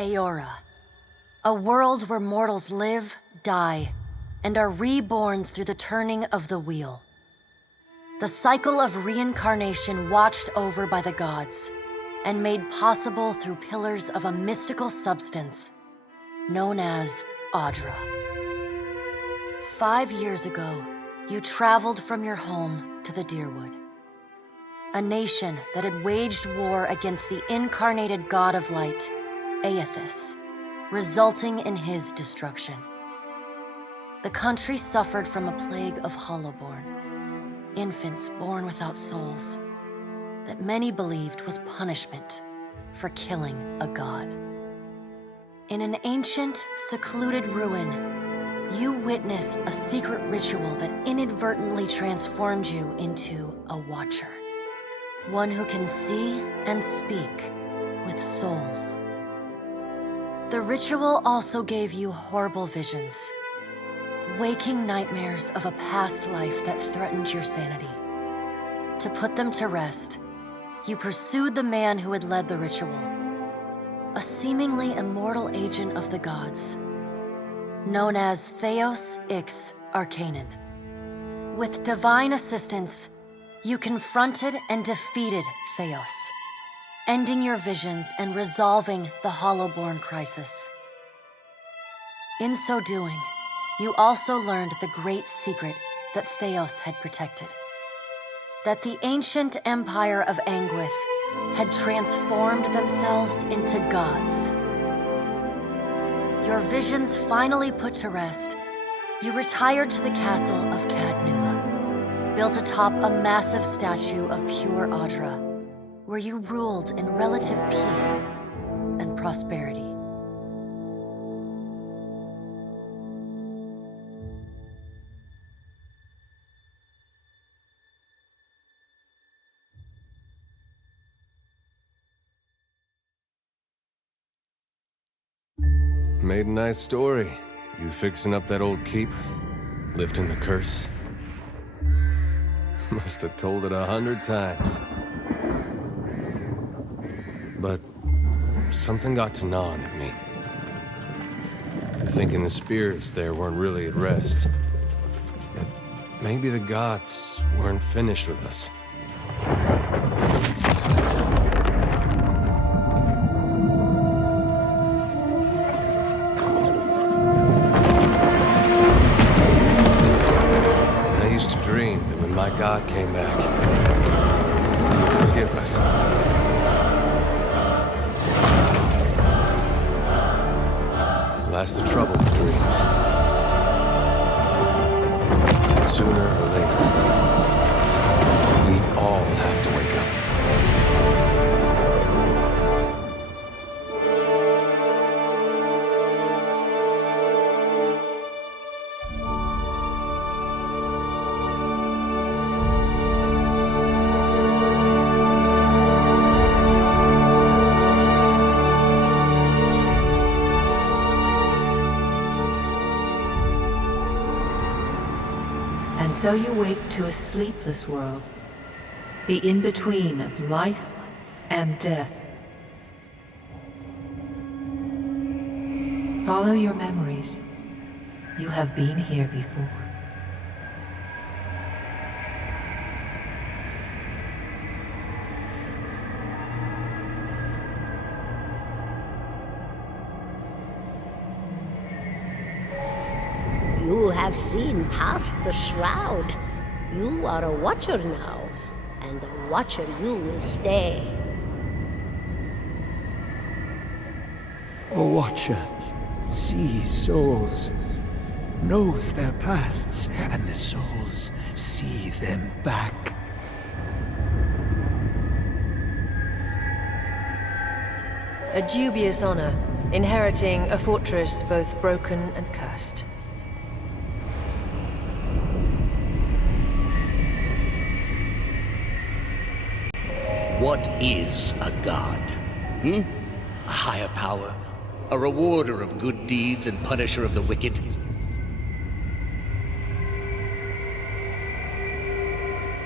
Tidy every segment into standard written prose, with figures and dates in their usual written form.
Aora, a world where mortals live, die, and are reborn through the turning of the wheel. The cycle of reincarnation watched over by the gods and made possible through pillars of a mystical substance known as Audra. 5 years ago, you traveled from your home to the Deerwood, a nation that had waged war against the incarnated god of light, Aethys, resulting in his destruction. The country suffered from a plague of hollowborn, infants born without souls, that many believed was punishment for killing a god. In an ancient, secluded ruin, you witnessed a secret ritual that inadvertently transformed you into a watcher. One who can see and speak with souls. The ritual also gave you horrible visions, waking nightmares of a past life that threatened your sanity. To put them to rest, you pursued the man who had led the ritual, a seemingly immortal agent of the gods, known as Theos Ix Arcanon. With divine assistance, you confronted and defeated Theos, ending your visions and resolving the Hollowborn crisis. In so doing, you also learned the great secret that Theos had protected. That the ancient empire of Anguith had transformed themselves into gods. Your visions finally put to rest, you retired to the castle of Cadnua, built atop a massive statue of pure Audra, where you ruled in relative peace and prosperity. Made a nice story. You fixing up that old keep? Lifting the curse? Must have told it 100 times. But something got to gnawing at me. Thinking the spirits there weren't really at rest. That maybe the gods weren't finished with us. My God came back. He would forgive us. Last the trouble with dreams. Sooner or later, we all have to wake up. So you wake to a sleepless world, the in-between of life and death. Follow your memories. You have been here before. You have seen past the shroud. You are a watcher now, and a watcher you will stay. A watcher sees souls, knows their pasts, and the souls see them back. A dubious honor, inheriting a fortress both broken and cursed. What is a god? A higher power? A rewarder of good deeds and punisher of the wicked?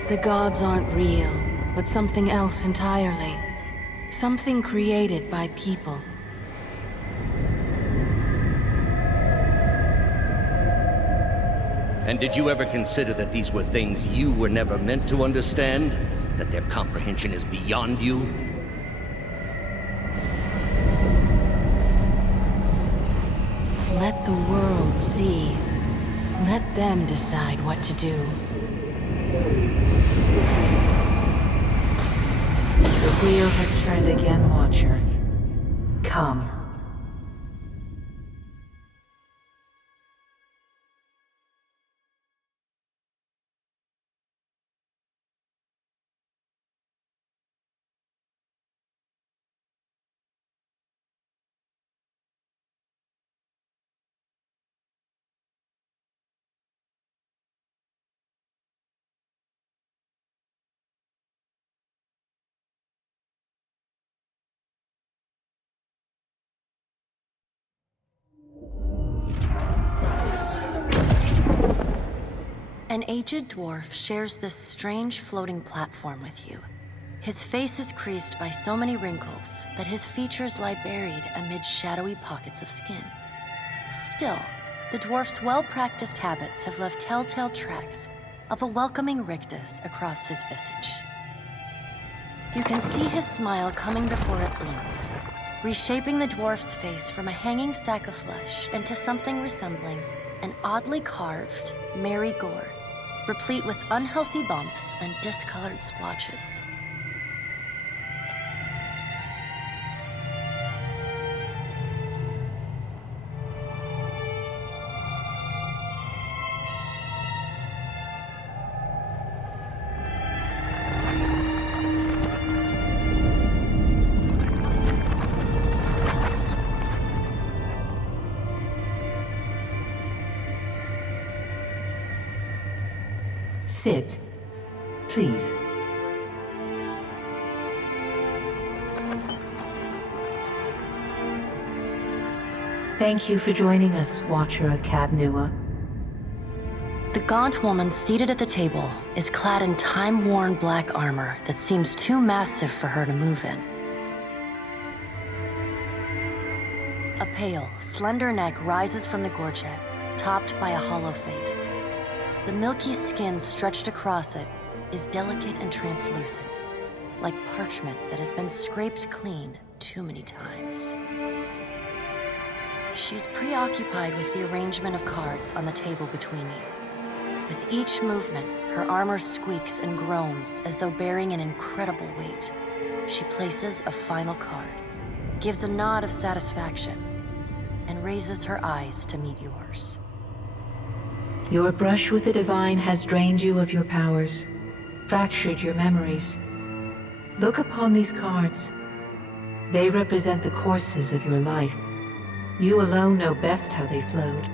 The gods aren't real, but something else entirely. Something created by people. And did you ever consider that these were things you were never meant to understand? That their comprehension is beyond you? Let the world see. Let them decide what to do. The wheel has turned again, Watcher. Come. An aged dwarf shares this strange floating platform with you. His face is creased by so many wrinkles that his features lie buried amid shadowy pockets of skin. Still, the dwarf's well-practiced habits have left telltale tracks of a welcoming rictus across his visage. You can see his smile coming before it blooms, reshaping the dwarf's face from a hanging sack of flesh into something resembling an oddly carved, merry gore, replete with unhealthy bumps and discolored splotches. Sit, please. Thank you for joining us, Watcher of Cadnua. The gaunt woman seated at the table is clad in time-worn black armor that seems too massive for her to move in. A pale, slender neck rises from the gorget, topped by a hollow face. The milky skin stretched across it is delicate and translucent, like parchment that has been scraped clean too many times. She's preoccupied with the arrangement of cards on the table between you. With each movement, her armor squeaks and groans as though bearing an incredible weight. She places a final card, gives a nod of satisfaction, and raises her eyes to meet yours. Your brush with the divine has drained you of your powers, fractured your memories. Look upon these cards. They represent the courses of your life. You alone know best how they flowed.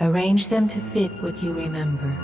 Arrange them to fit what you remember.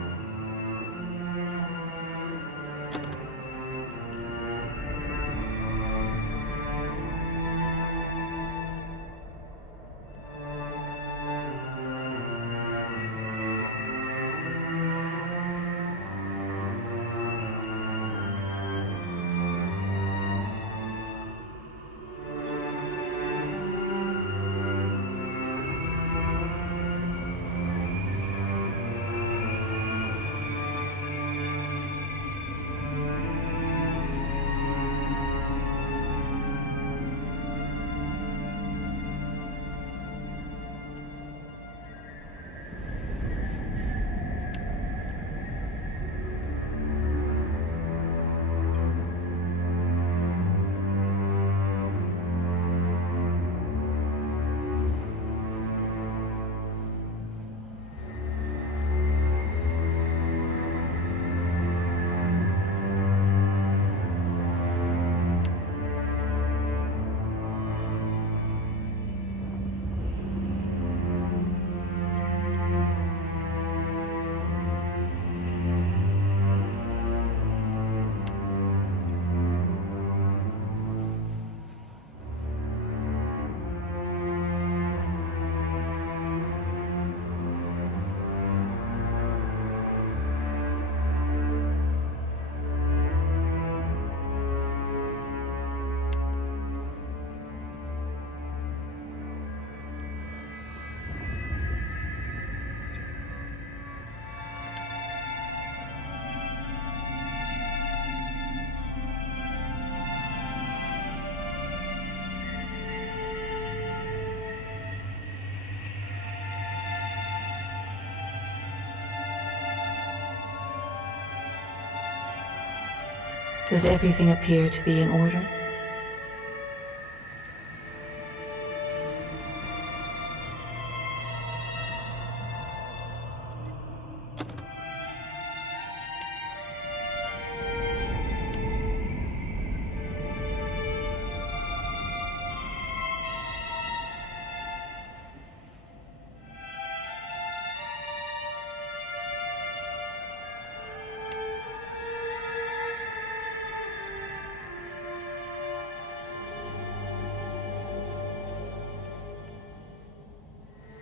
Does everything appear to be in order?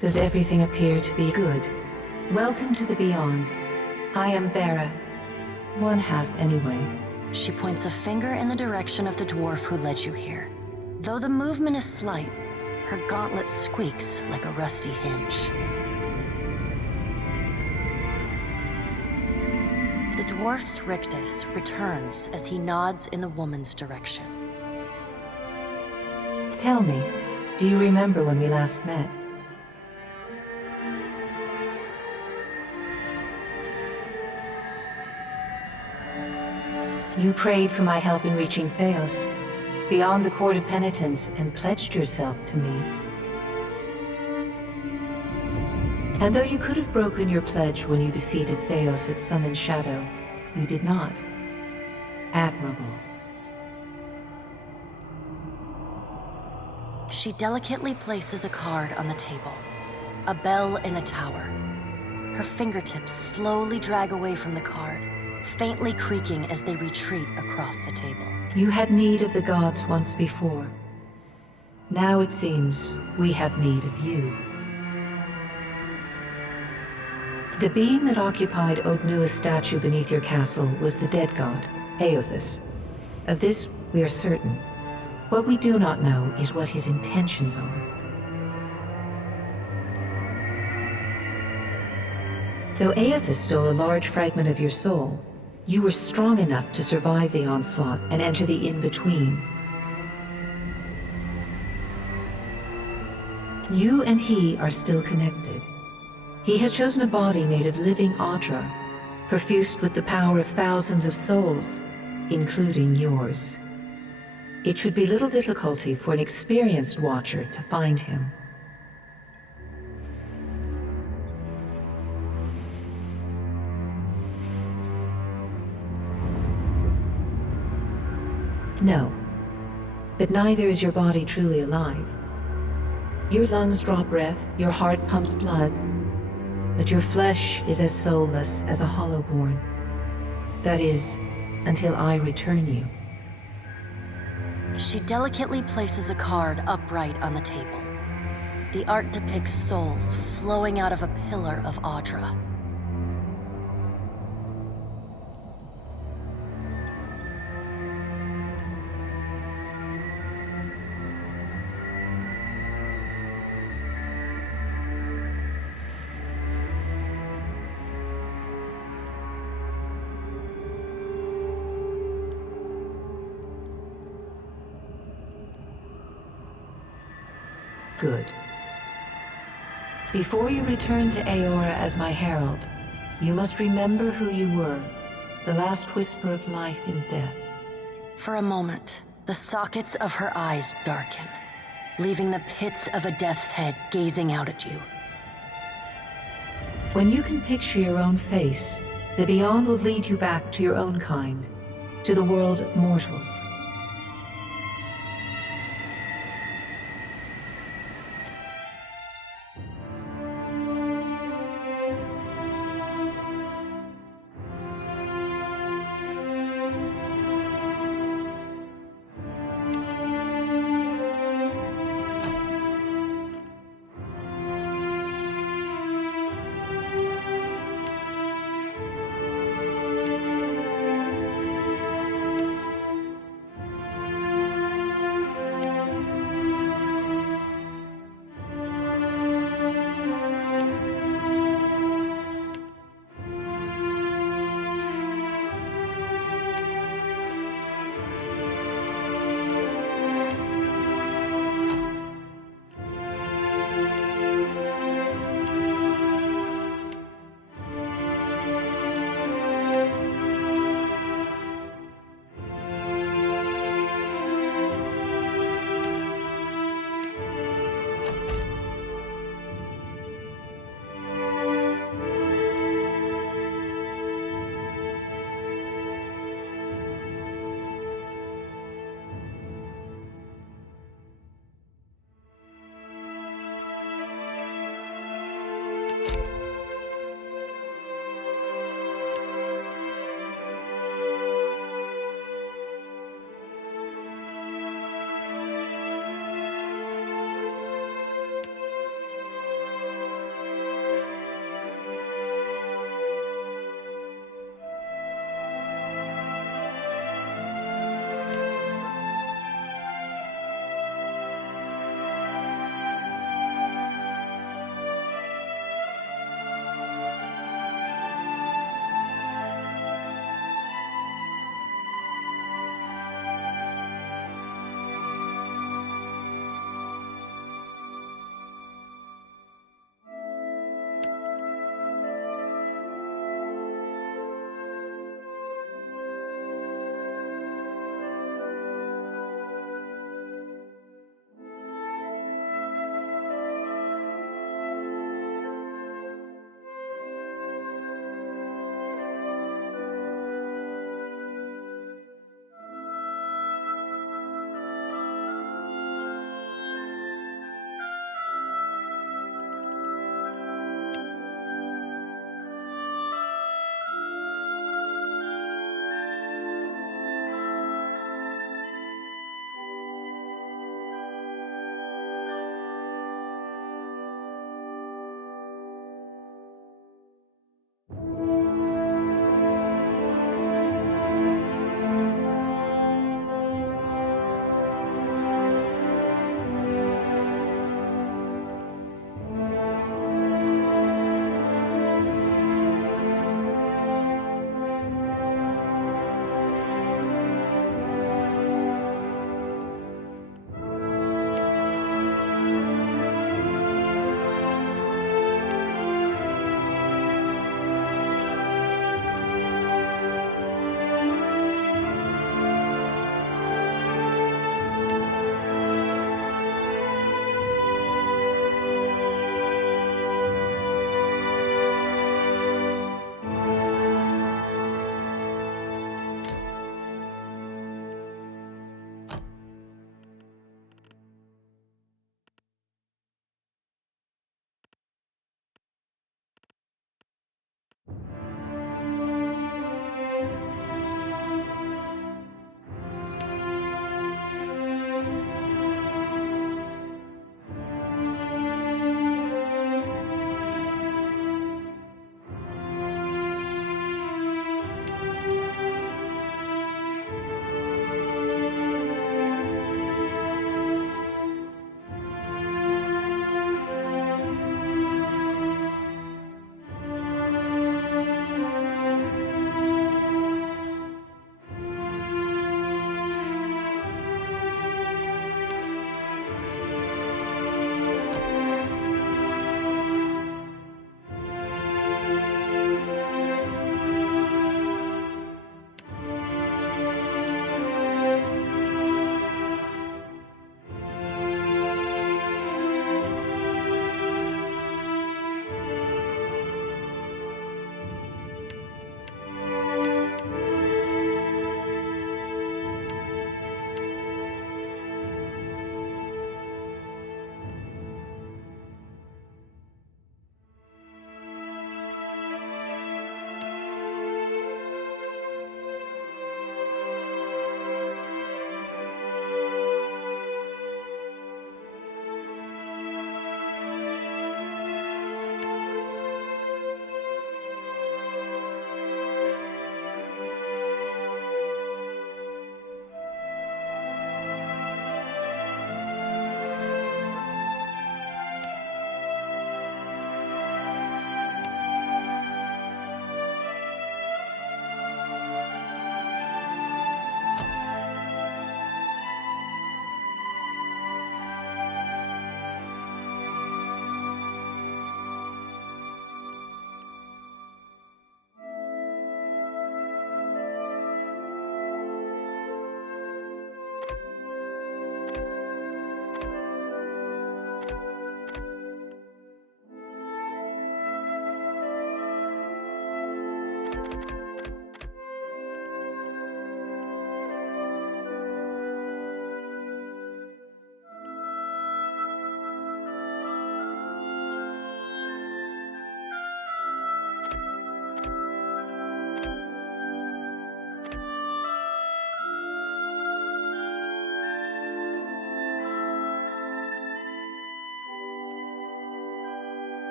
Does everything appear to be good? Welcome to the beyond. I am Berath. One half anyway. She points a finger in the direction of the dwarf who led you here. Though the movement is slight, her gauntlet squeaks like a rusty hinge. The dwarf's rictus returns as he nods in the woman's direction. Tell me, do you remember when we last met? You prayed for my help in reaching Theos, beyond the Court of Penitence, and pledged yourself to me. And though you could have broken your pledge when you defeated Theos at Sun and Shadow, you did not. Admirable. She delicately places a card on the table. A bell in a tower. Her fingertips slowly drag away from the card, faintly creaking as they retreat across the table. You had need of the gods once before. Now it seems we have need of you. The being that occupied Ognua's statue beneath your castle was the dead god, Eothas. Of this we are certain. What we do not know is what his intentions are. Though Eothas stole a large fragment of your soul, you were strong enough to survive the onslaught and enter the in-between. You and he are still connected. He has chosen a body made of living Audra, perfused with the power of thousands of souls, including yours. It should be little difficulty for an experienced watcher to find him. No, but neither is your body truly alive. Your lungs draw breath, your heart pumps blood, but your flesh is as soulless as a hollowborn. That is, until I return you. She delicately places a card upright on the table. The art depicts souls flowing out of a pillar of Audra. Good. Before you return to Aora as my herald, you must remember who you were, the last whisper of life in death. For a moment, the sockets of her eyes darken, leaving the pits of a death's head gazing out at you. When you can picture your own face, the Beyond will lead you back to your own kind, to the world of mortals.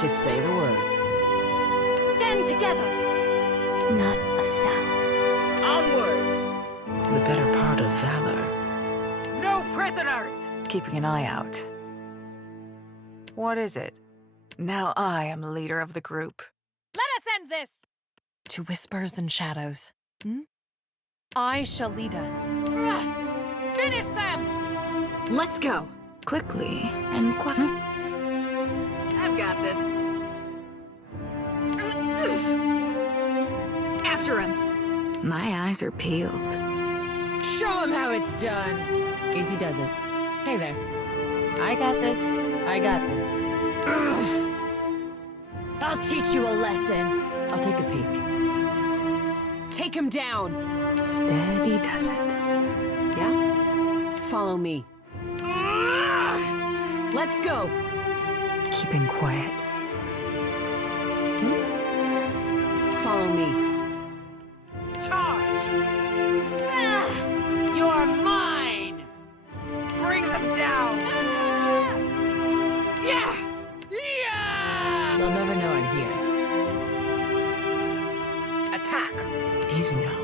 Just say the word. Stand together! Not a sound. Onward! The better part of valor. No prisoners! Keeping an eye out. What is it? Now I am leader of the group. Let us end this! To whispers and shadows. I shall lead us. Finish them! Let's go. Quickly and quiet. I've got this. After him. My eyes are peeled. Show him how it's done. Easy does it. Hey there. I got this. I got this. I'll teach you a lesson. I'll take a peek. Take him down. Steady does it. Yeah? Follow me. Let's go. Keeping quiet. Follow me. Charge! You're mine! Bring them down! Yeah! They'll never know I'm here. Attack! Easy now.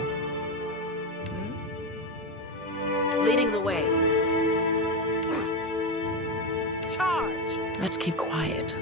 Leading the way. Charge! Let's keep quiet.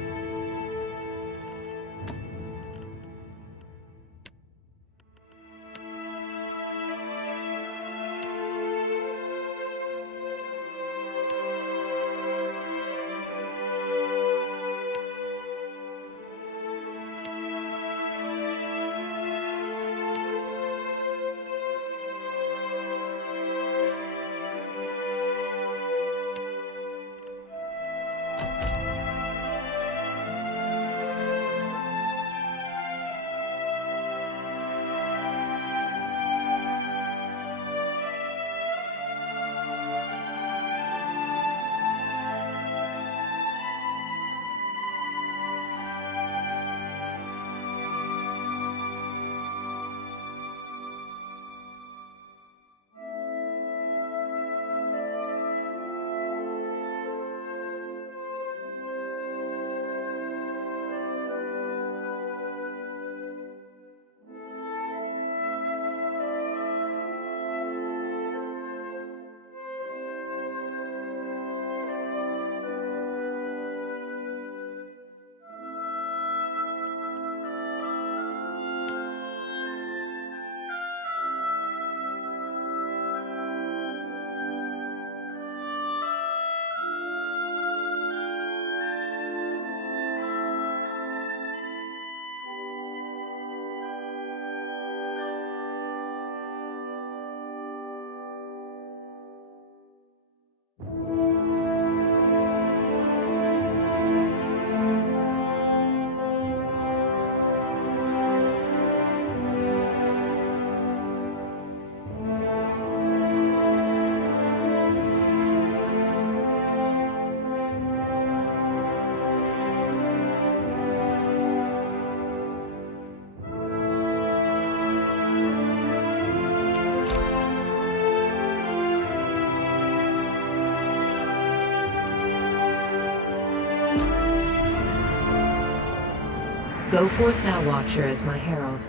Go forth now, Watcher, as my herald.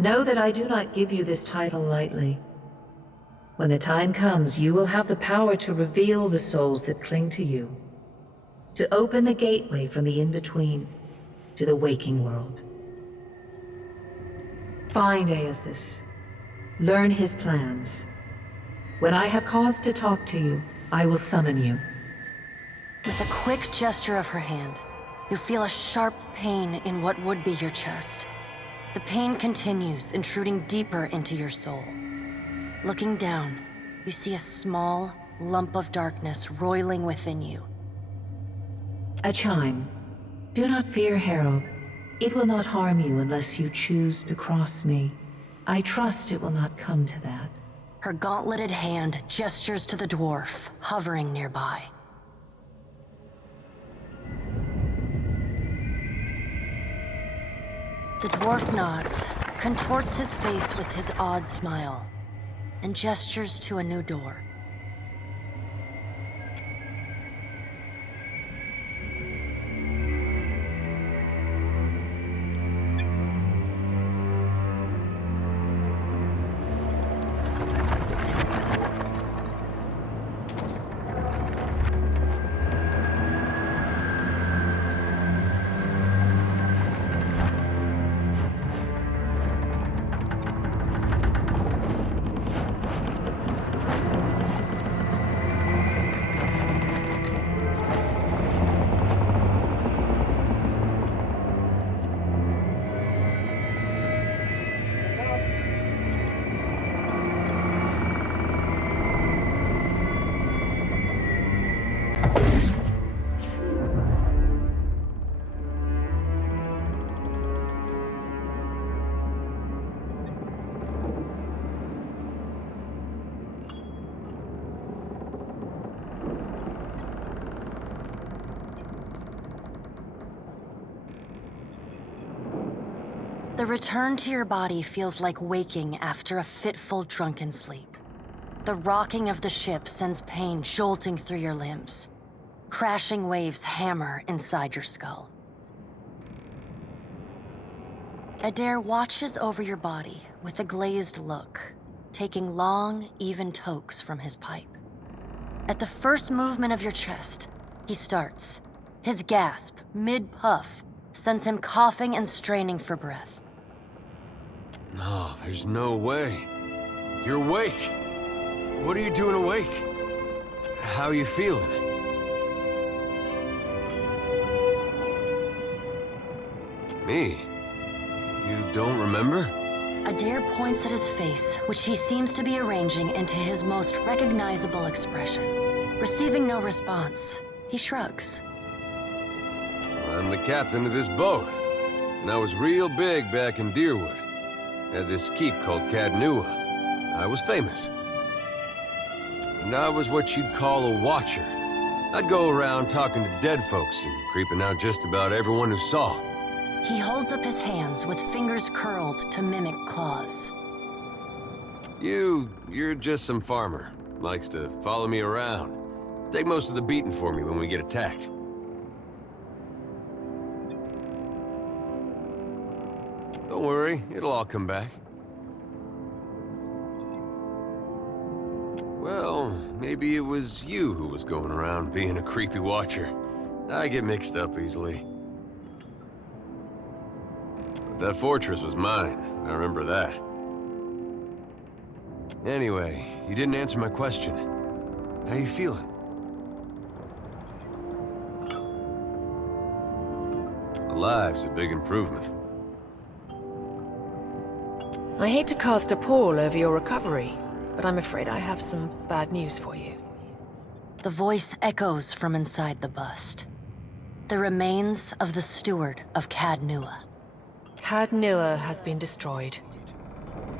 Know that I do not give you this title lightly. When the time comes, you will have the power to reveal the souls that cling to you, to open the gateway from the in-between to the waking world. Find Aethys. Learn his plans. When I have cause to talk to you, I will summon you. With a quick gesture of her hand, you feel a sharp pain in what would be your chest. The pain continues, intruding deeper into your soul. Looking down, you see a small lump of darkness roiling within you. A chime. Do not fear, Herald. It will not harm you unless you choose to cross me. I trust it will not come to that. Her gauntleted hand gestures to the dwarf, hovering nearby. The dwarf nods, contorts his face with his odd smile, and gestures to a new door. The return to your body feels like waking after a fitful drunken sleep. The rocking of the ship sends pain jolting through your limbs. Crashing waves hammer inside your skull. Adair watches over your body with a glazed look, taking long, even tokes from his pipe. At the first movement of your chest, he starts. His gasp, mid-puff, sends him coughing and straining for breath. No, there's no way. You're awake. What are you doing awake? How are you feeling? Me? You don't remember? Adair points at his face, which he seems to be arranging into his most recognizable expression. Receiving no response, he shrugs. I'm the captain of this boat, and I was real big back in Deerwood. Had this keep called Cadnua. I was famous. And I was what you'd call a watcher. I'd go around talking to dead folks and creeping out just about everyone who saw. He holds up his hands with fingers curled to mimic claws. You're just some farmer. Likes to follow me around. Take most of the beating for me when we get attacked. Don't worry, it'll all come back. Well, maybe it was you who was going around being a creepy watcher. I get mixed up easily. But that fortress was mine. I remember that. Anyway, you didn't answer my question. How you feeling? Alive's a big improvement. I hate to cast a pall over your recovery, but I'm afraid I have some bad news for you. The voice echoes from inside the bust. The remains of the steward of Cadnua. Cadnua has been destroyed.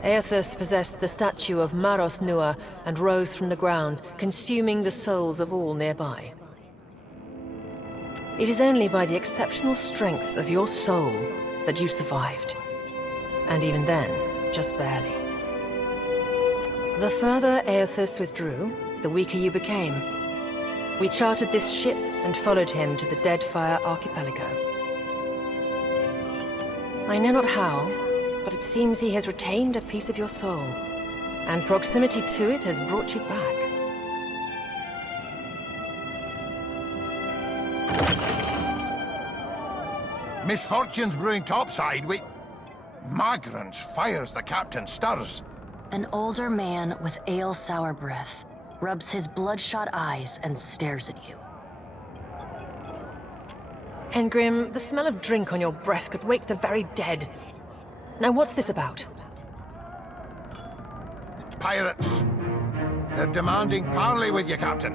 Aethys possessed the statue of Maros Nua and rose from the ground, consuming the souls of all nearby. It is only by the exceptional strength of your soul that you survived. And even then, just barely. The further Aethys withdrew, the weaker you became. We chartered this ship and followed him to the Deadfire archipelago. I know not how, but it seems he has retained a piece of your soul, and proximity to it has brought you back. Misfortunes brewing topside, Magrants fires the captain stirs. An older man with ale-sour breath rubs his bloodshot eyes and stares at you. Engrim, the smell of drink on your breath could wake the very dead. Now what's this about? Pirates. They're demanding parley with you, Captain.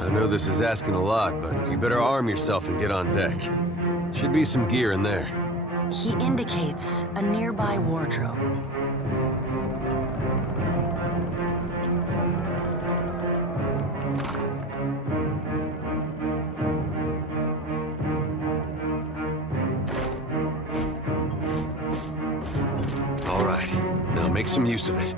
I know this is asking a lot, but you better arm yourself and get on deck. Should be some gear in there. He indicates a nearby wardrobe. All right, now make some use of it.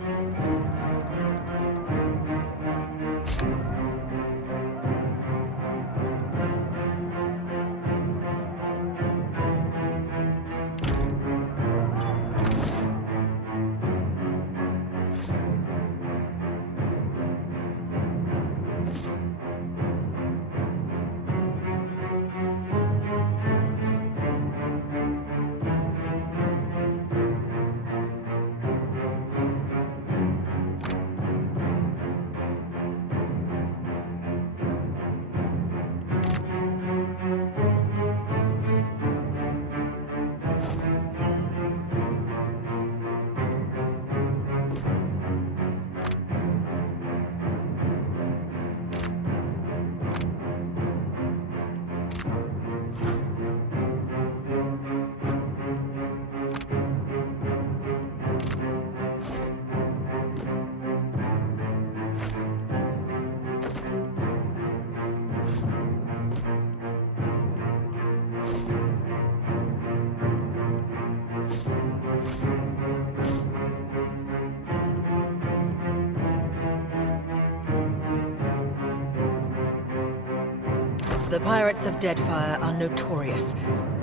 The pirates of Deadfire are notorious.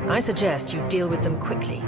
I suggest you deal with them quickly.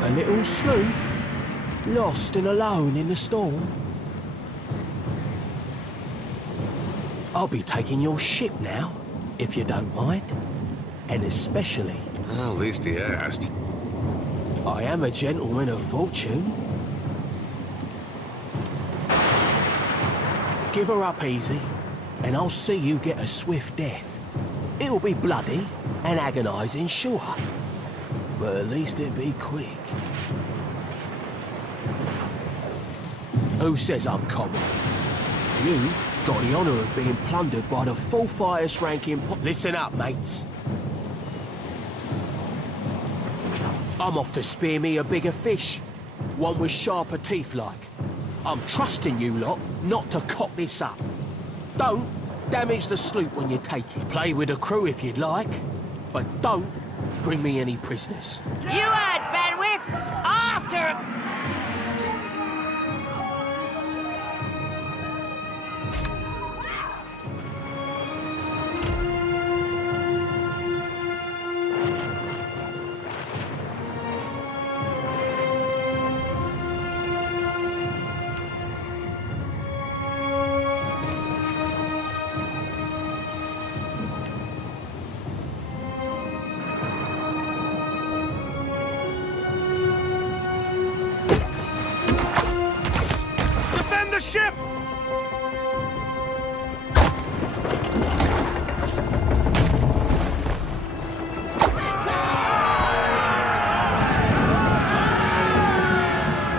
A little sloop, lost and alone in the storm. I'll be taking your ship now, if you don't mind. And especially... Well, at least he asked. I am a gentleman of fortune. Give her up easy, and I'll see you get a swift death. It'll be bloody and agonizing, sure. But at least it'll be quick. Who says I'm common? You've got the honor of being plundered by the fourth highest ranking... Listen up, mates. I'm off to spear me a bigger fish. One with sharper teeth like. I'm trusting you lot not to cock this up. Don't damage the sloop when you take it. Play with the crew if you'd like, but don't bring me any prisoners. You had bandwidth! After... The ship!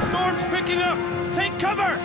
Storm's picking up! Take cover!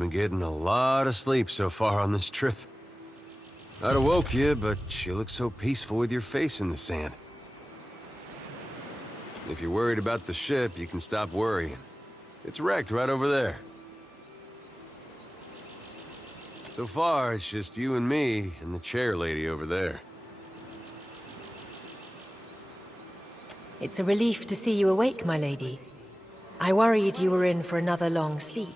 been getting a lot of sleep so far on this trip. I'd have woke you, but you look so peaceful with your face in the sand. If you're worried about the ship, you can stop worrying. It's wrecked right over there. So far, it's just you and me and the chair lady over there. It's a relief to see you awake, my lady. I worried you were in for another long sleep.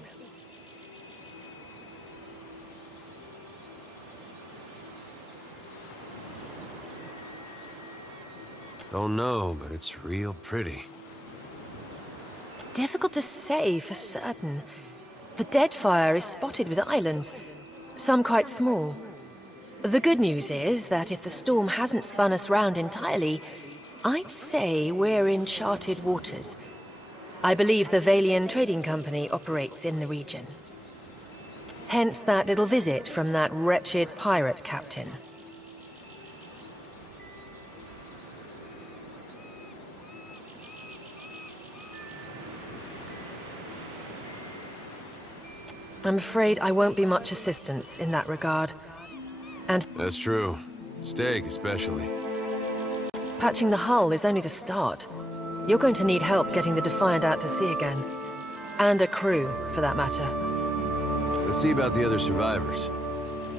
Don't know, but it's real pretty. Difficult to say for certain. The Deadfire is spotted with islands, some quite small. The good news is that if the storm hasn't spun us round entirely, I'd say we're in charted waters. I believe the Valian Trading Company operates in the region. Hence that little visit from that wretched pirate captain. I'm afraid I won't be much assistance in that regard. And that's true. Steak, especially. Patching the hull is only the start. You're going to need help getting the Defiant out to sea again. And a crew, for that matter. Let's see about the other survivors.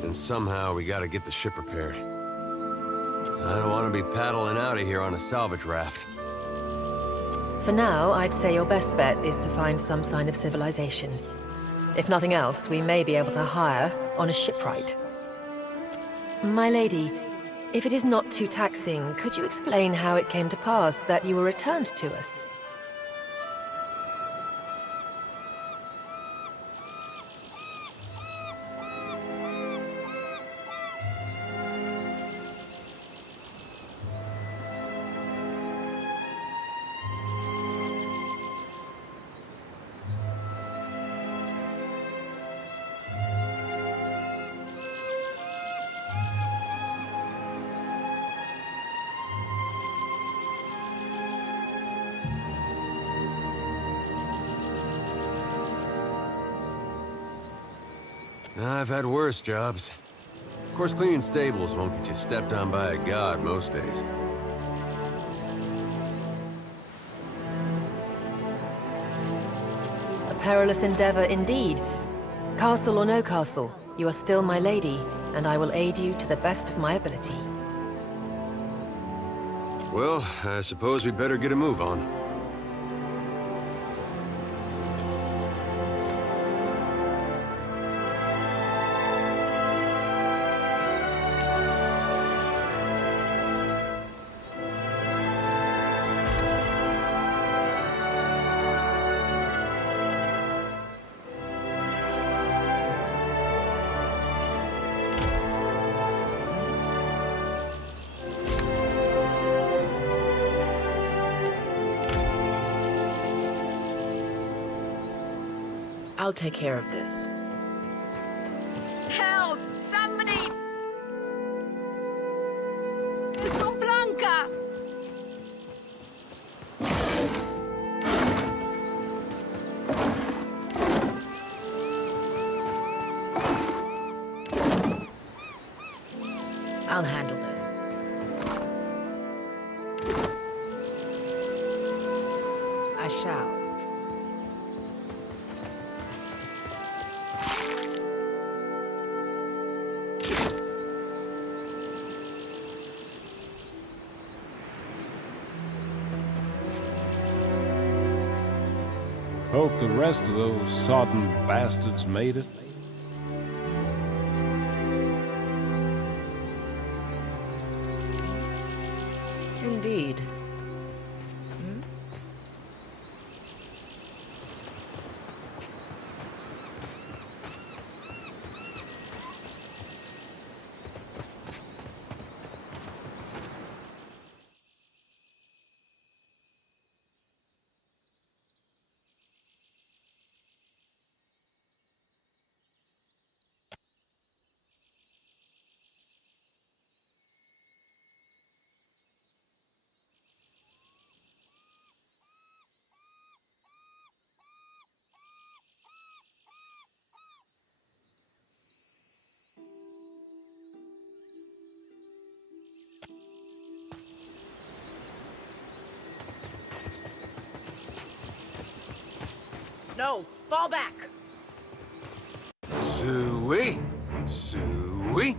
And somehow we gotta get the ship repaired. I don't want to be paddling out of here on a salvage raft. For now, I'd say your best bet is to find some sign of civilization. If nothing else, we may be able to hire on a shipwright. My lady, if it is not too taxing, could you explain how it came to pass that you were returned to us? I've had worse jobs. Of course, cleaning stables won't get you stepped on by a god most days. A perilous endeavor indeed. Castle or no castle, you are still my lady, and I will aid you to the best of my ability. Well, I suppose we better get a move on. I'll take care of this. Help! Somebody! Blanca! I'll handle this. I shall. Hope the rest of those sodden bastards made it. Indeed. No, fall back. Suey! Suey!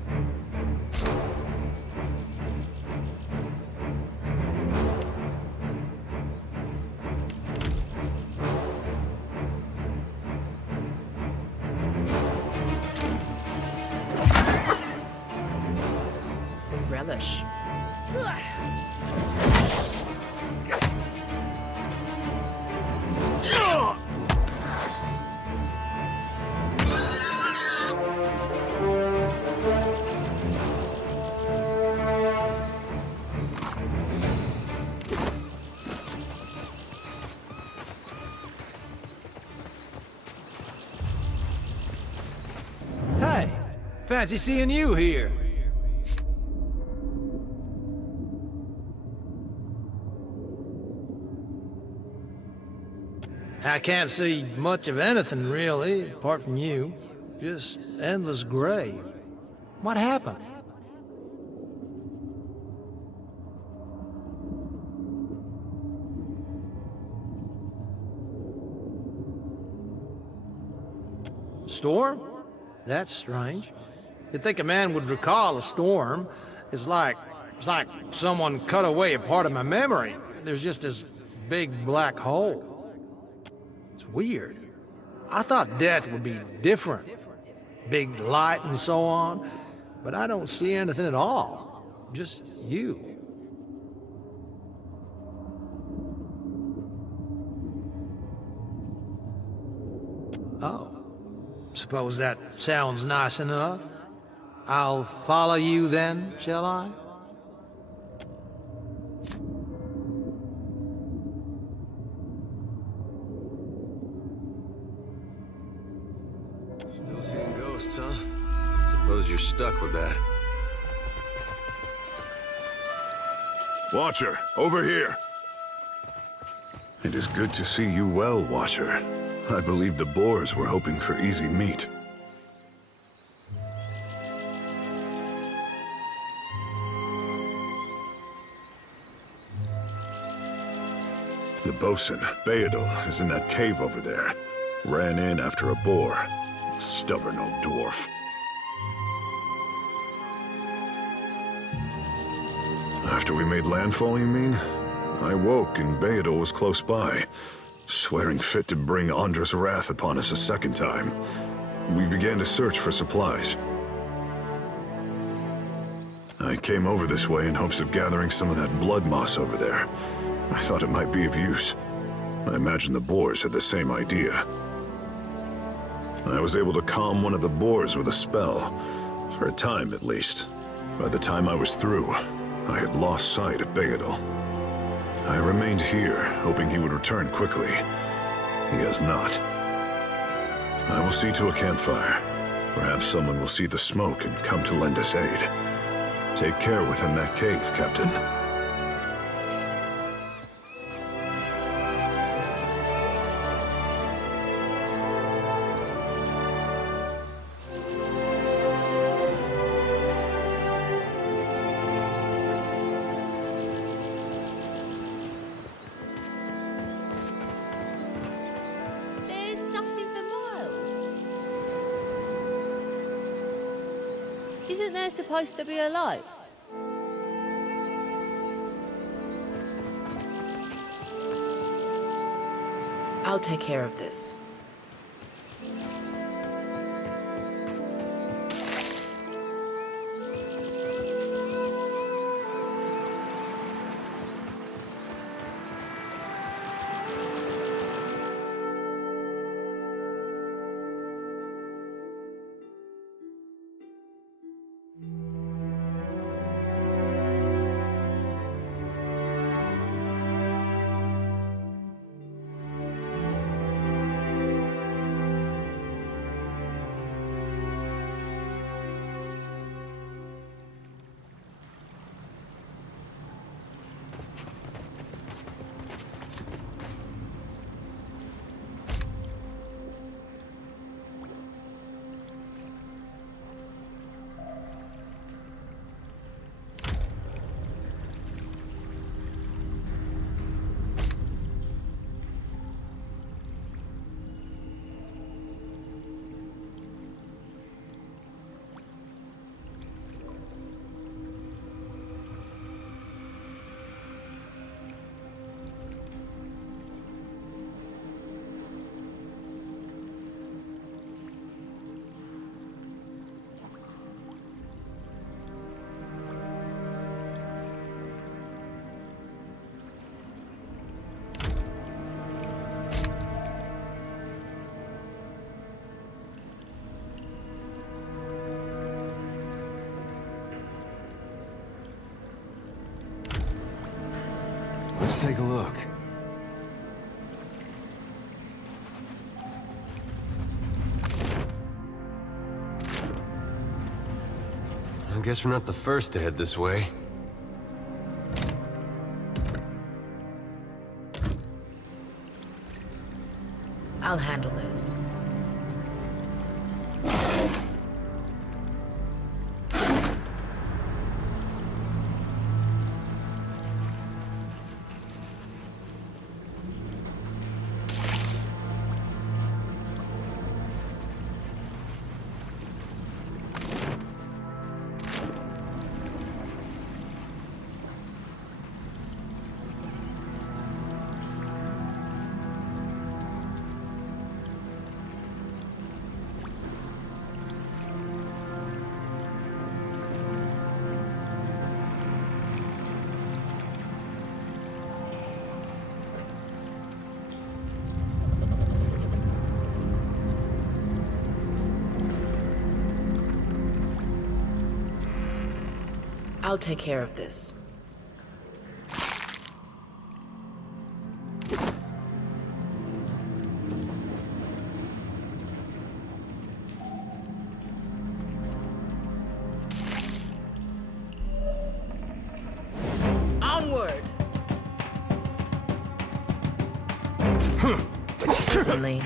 With relish. Hey, fancy seeing you here. I can't see much of anything, really, apart from you. Just endless gray. What happened? Storm? That's strange. You'd think a man would recall a storm. It's like someone cut away a part of my memory. There's just this big black hole. It's weird. I thought death would be different. Big light and so on. But I don't see anything at all. Just you. Oh. Suppose that sounds nice enough. I'll follow you then, shall I? Still seeing ghosts, huh? Suppose you're stuck with that. Watcher, over here. It is good to see you well, Watcher. I believe the boars were hoping for easy meat. The bosun, Beedle, is in that cave over there. Ran in after a boar. Stubborn old dwarf. After we made landfall, you mean? I woke and Beedle was close by, swearing fit to bring Andra's wrath upon us a second time. We began to search for supplies. I came over this way in hopes of gathering some of that blood moss over there. I thought it might be of use. I imagine the boars had the same idea. I was able to calm one of the boars with a spell, for a time at least. By the time I was through, I had lost sight of Beedle. I remained here, hoping he would return quickly. He has not. I will see to a campfire. Perhaps someone will see the smoke and come to lend us aid. Take care within that cave, Captain. Isn't there supposed to be a light? I'll take care of this. Let's take a look. I guess we're not the first to head this way. I'll handle this. I'll take care of this. Onward! Certainly.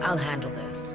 I'll handle this.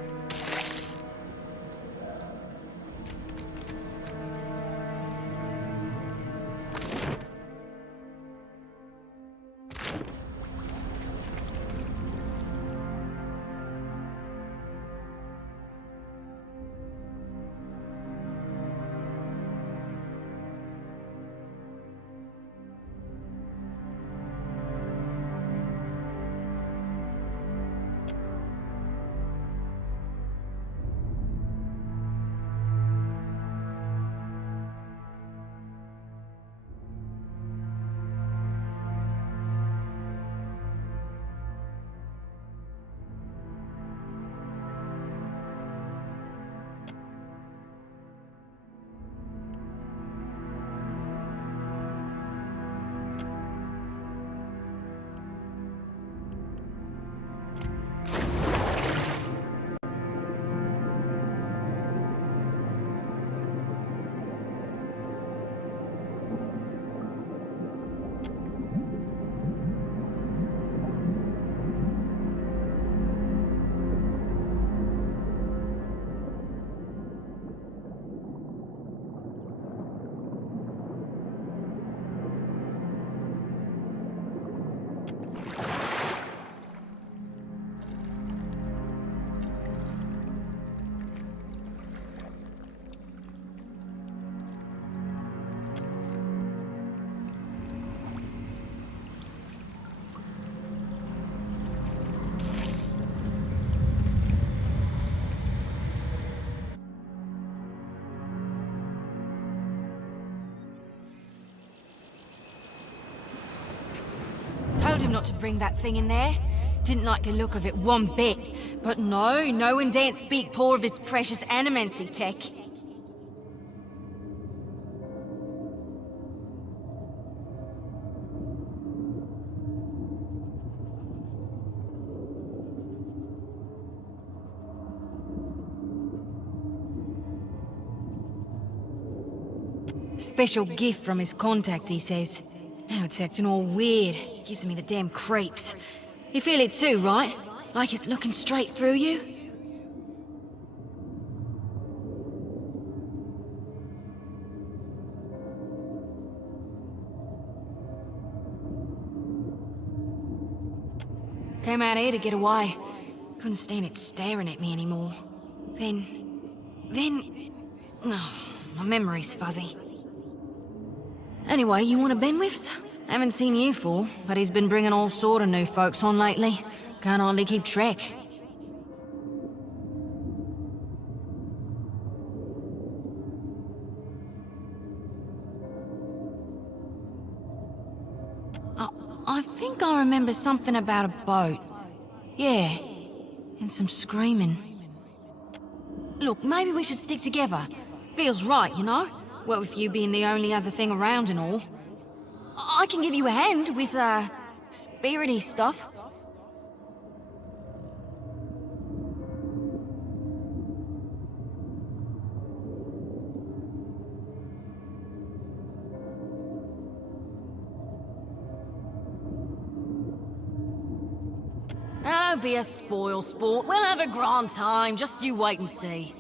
Told him not to bring that thing in there. Didn't like the look of it one bit. But no one daren't speak poor of his precious animancy tech. Special gift from his contact, he says. Now it's acting all weird. Gives me the damn creeps. You feel it too, right? Like it's looking straight through you? Came out here to get away. Couldn't stand it staring at me anymore. Then... Oh, my memory's fuzzy. Anyway, you want a Benwiths? Haven't seen you for, but he's been bringing all sort of new folks on lately. Can't hardly keep track. I think I remember something about a boat. Yeah, and some screaming. Look, maybe we should stick together. Feels right, you know? Well, with you being the only other thing around and all. I can give you a hand with, spirity stuff. Now, don't be a spoil sport. We'll have a grand time. Just you wait and see.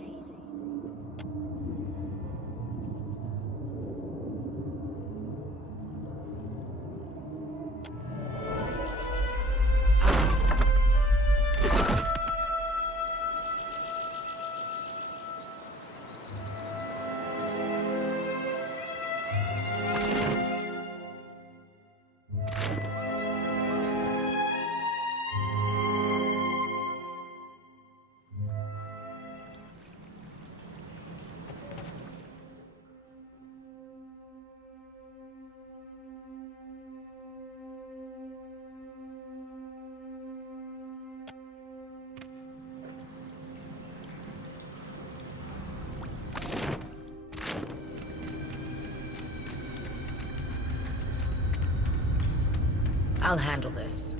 I'll handle this.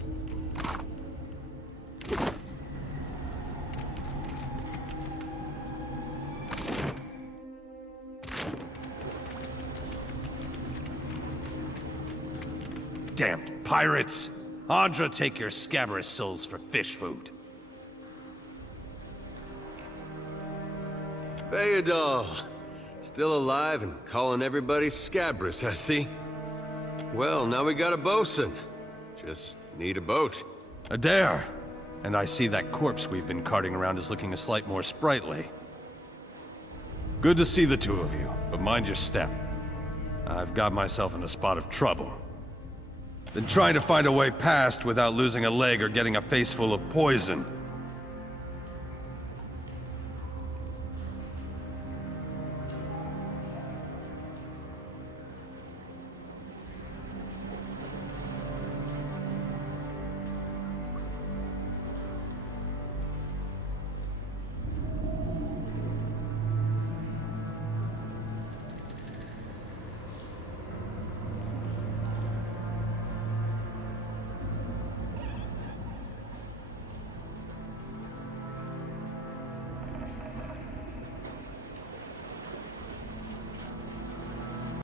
Damned pirates! Andra, take your scabrous souls for fish food. Bayadol! Still alive and calling everybody scabrous, I see. Well, now we got a bosun. Just need a boat. Adair! And I see that corpse we've been carting around is looking a slight more sprightly. Good to see the two of you, but mind your step. I've got myself in a spot of trouble. Been trying to find a way past without losing a leg or getting a face full of poison.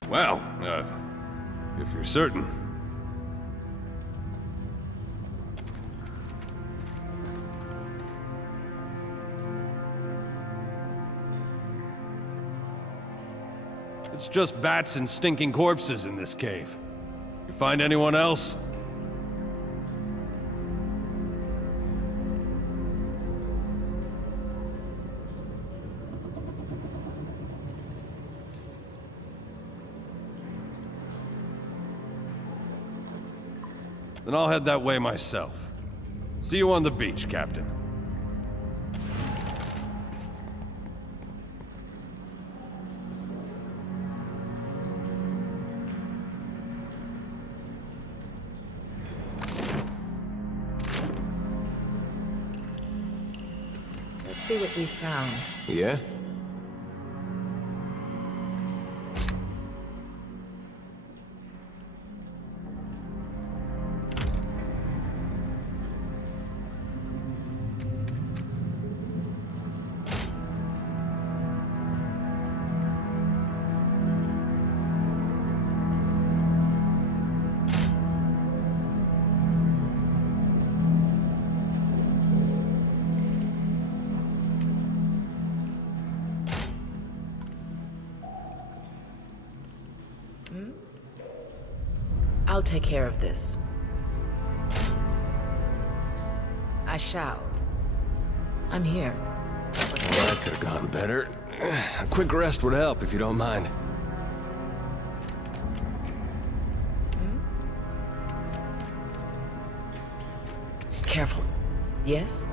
Well, if you're certain. It's just bats and stinking corpses in this cave. You find anyone else? Then I'll head that way myself. See you on the beach, Captain. Let's see what we found. Yeah? I'll take care of this. shall. I'm here. That could have gone better. A quick rest would help if you don't mind. Careful. Yes?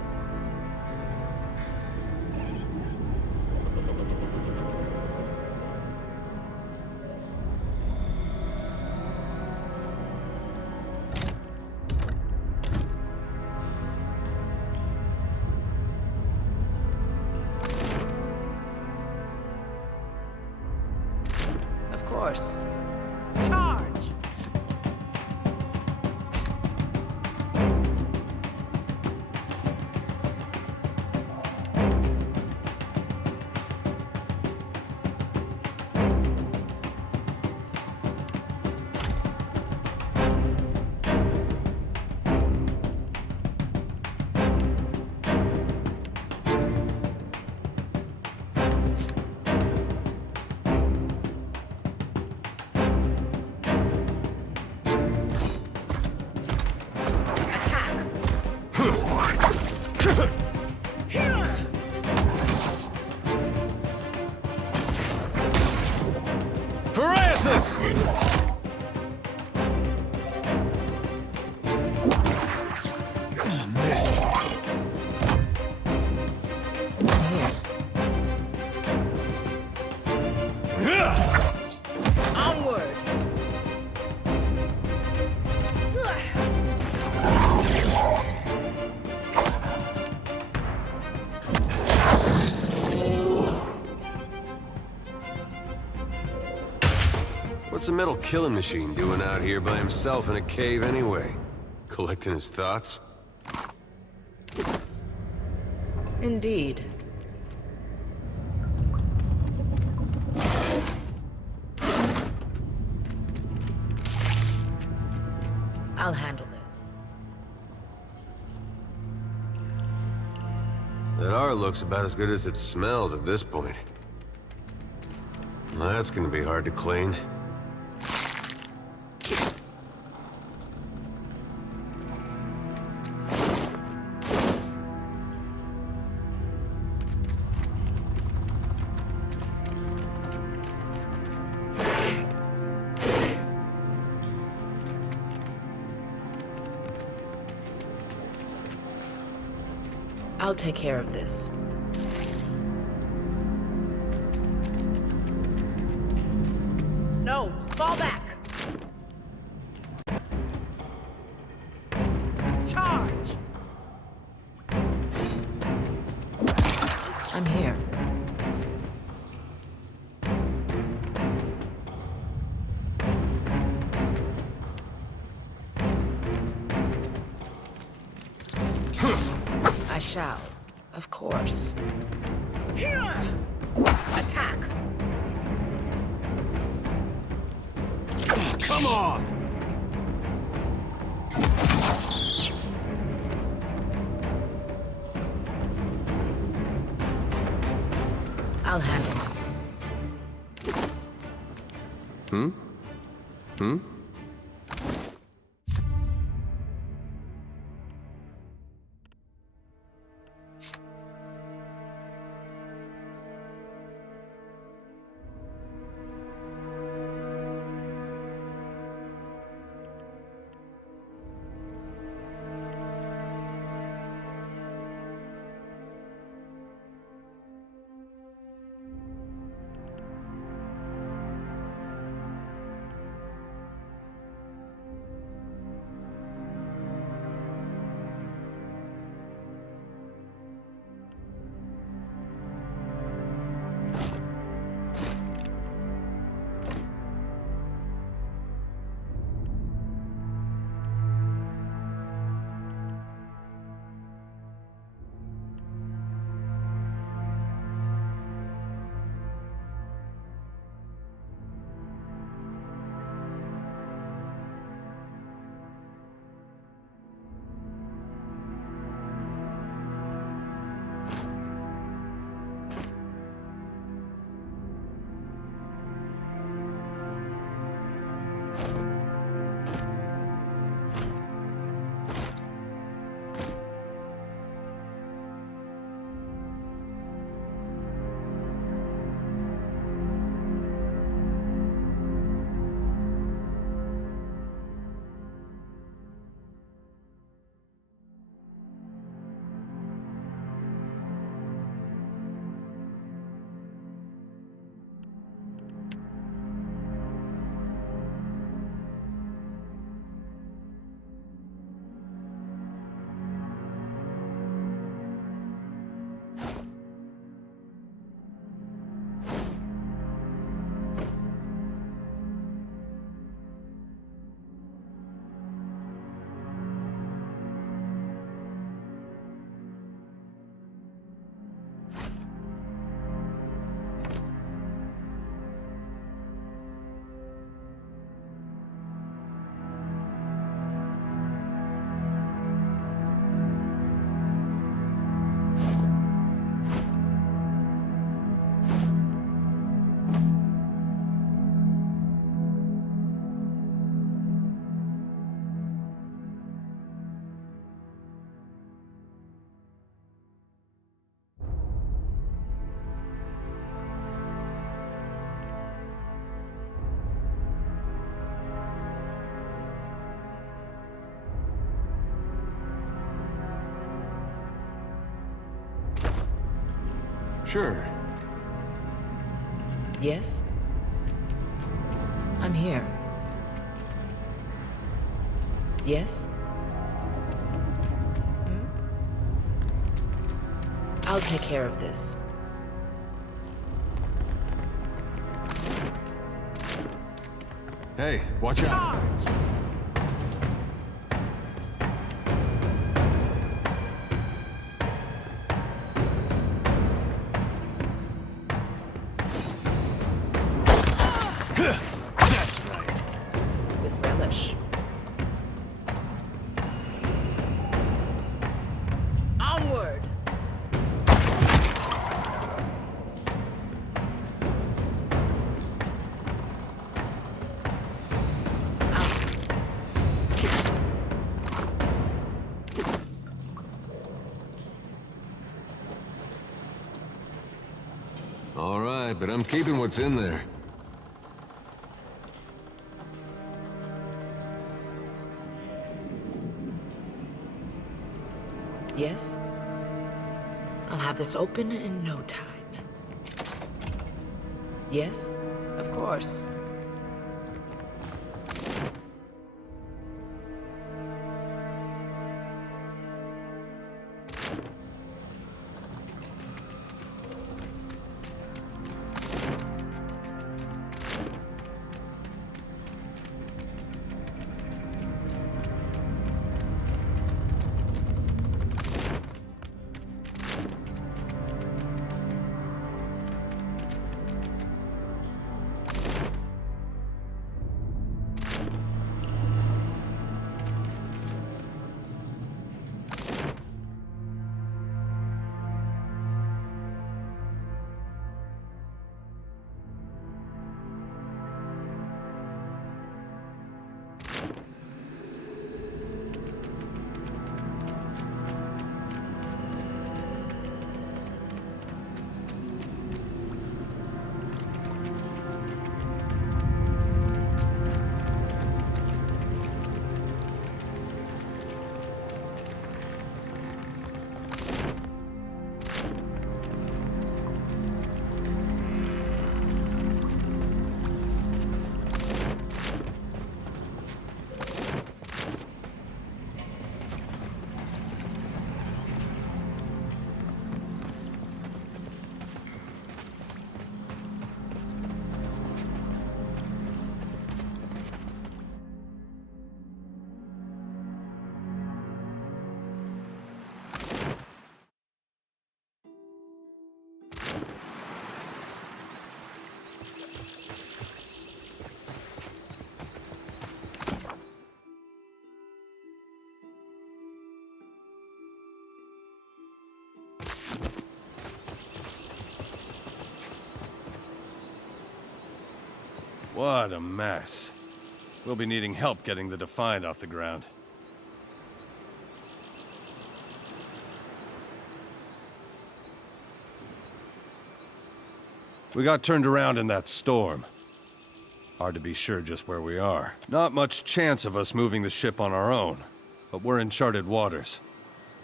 Of course. Charge! Missed. Onward! What's a metal killing machine doing out here by himself in a cave anyway? Collecting his thoughts? Indeed. I'll handle this. That art looks about as good as it smells at this point. Well, that's gonna be hard to clean. I'll take care of this. No! Fall back! Charge! I'm here. I shall, of course. Attack! Come on! I'll handle this. Hmm? Hmm? Sure. Yes? I'm here. Yes? I'll take care of this. Hey, watch out! That's right. With relish. Onward! All right, but I'm keeping what's in there. Yes? I'll have this open in no time. Yes? Of course. What a mess. We'll be needing help getting the Defiant off the ground. We got turned around in that storm. Hard to be sure just where we are. Not much chance of us moving the ship on our own, but we're in charted waters.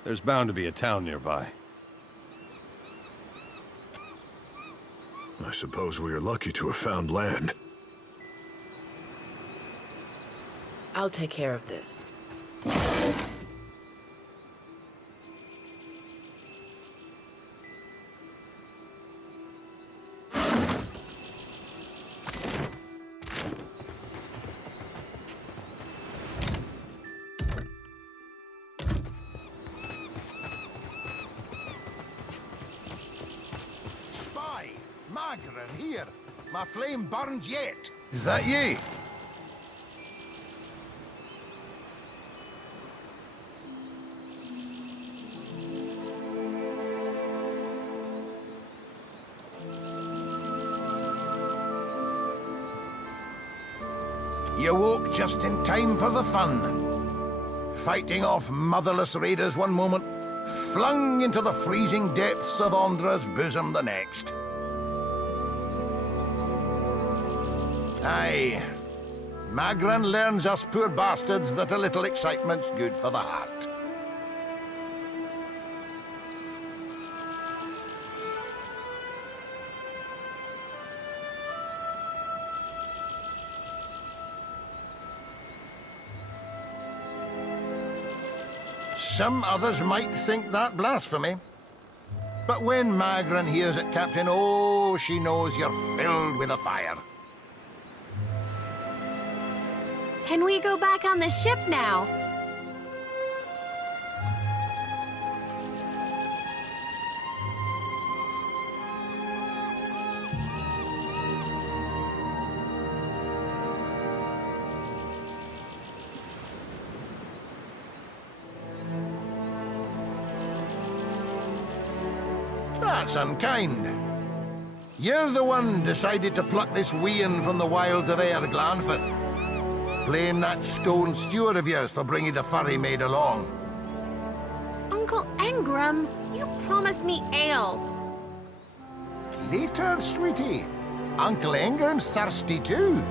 There's bound to be a town nearby. I suppose we are lucky to have found land. I'll take care of this. Spy! Magran, here! My flame burns yet! Is that ye? You woke just in time for the fun. Fighting off motherless raiders one moment, flung into the freezing depths of Ondra's bosom the next. Aye. Magran learns us poor bastards that a little excitement's good for the heart. Some others might think that blasphemy. But when Magran hears it, Captain, oh, she knows you're filled with a fire. Can we go back on the ship now? That's unkind. You're the one decided to pluck this wean from the wilds of Air Glanfith. Blame that stone steward of yours for bringing the furry maid along. Uncle Engram, you promised me ale. Later, sweetie. Uncle Engram's thirsty too.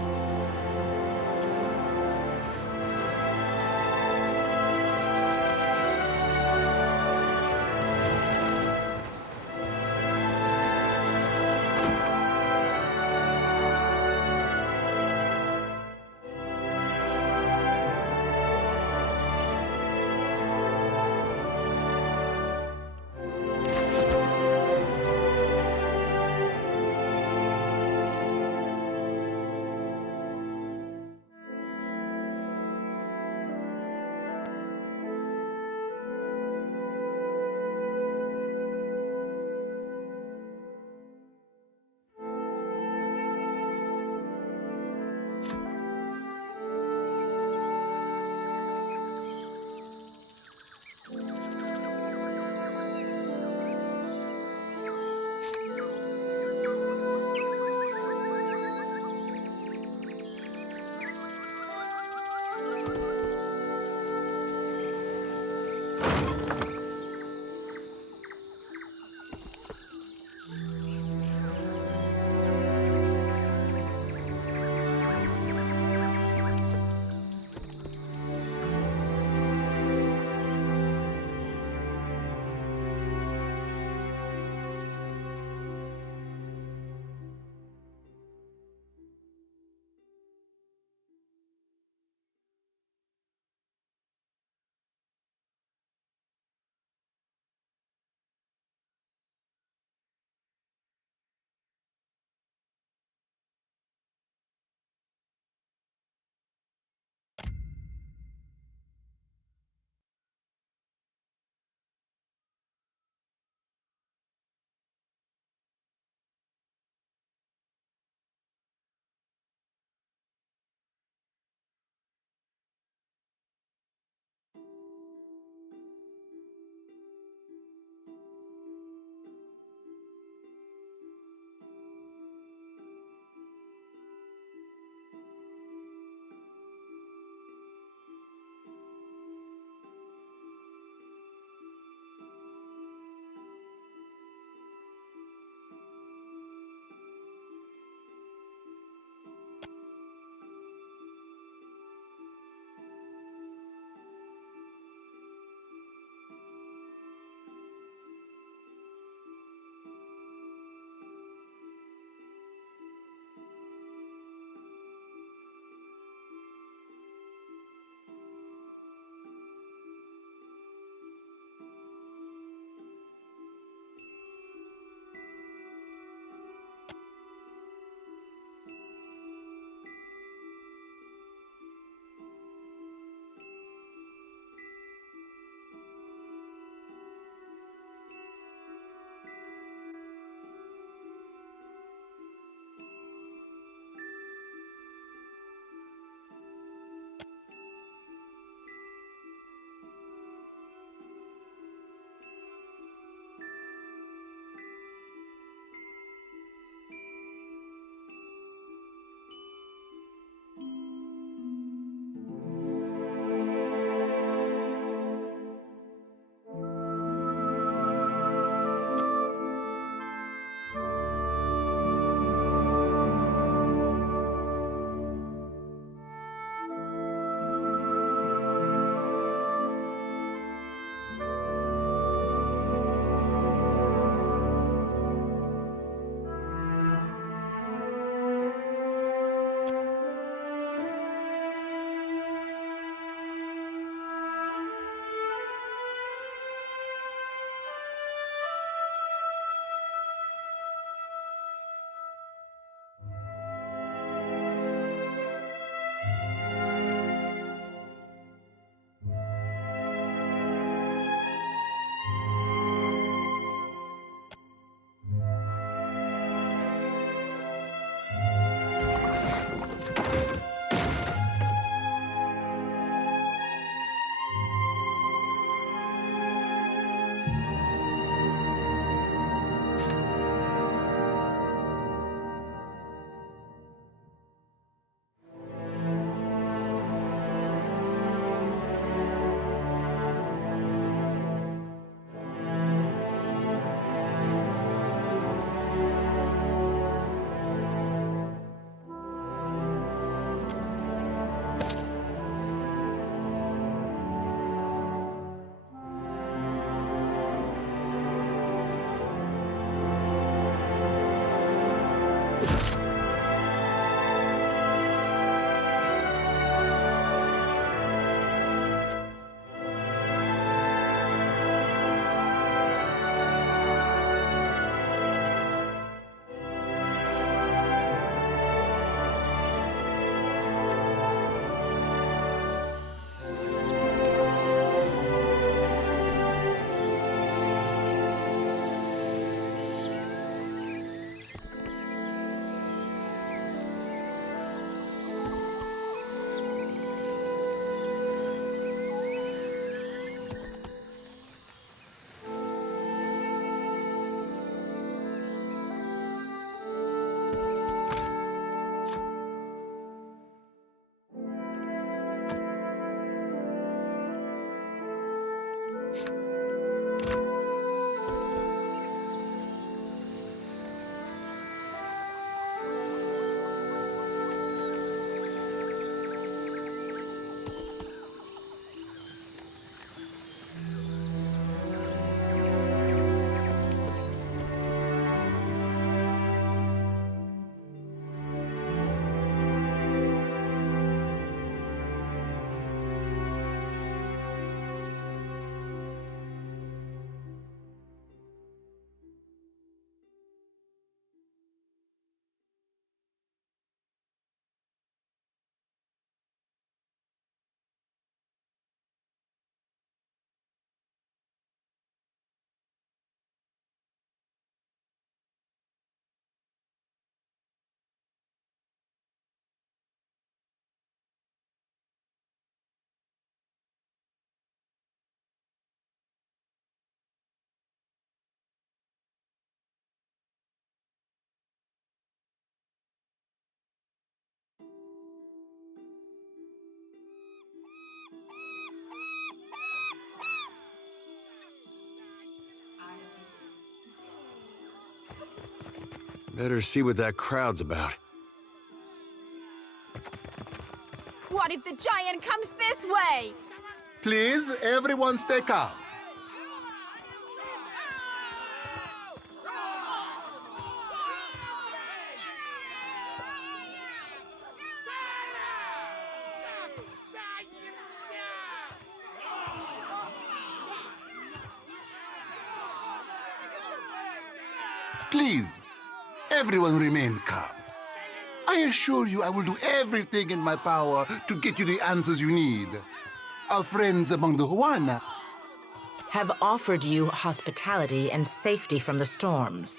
Better see what that crowd's about. What if the giant comes this way? Please, everyone stay calm. Please, everyone remain calm. I assure you I will do everything in my power to get you the answers you need. Our friends among the Juana have offered you hospitality and safety from the storms.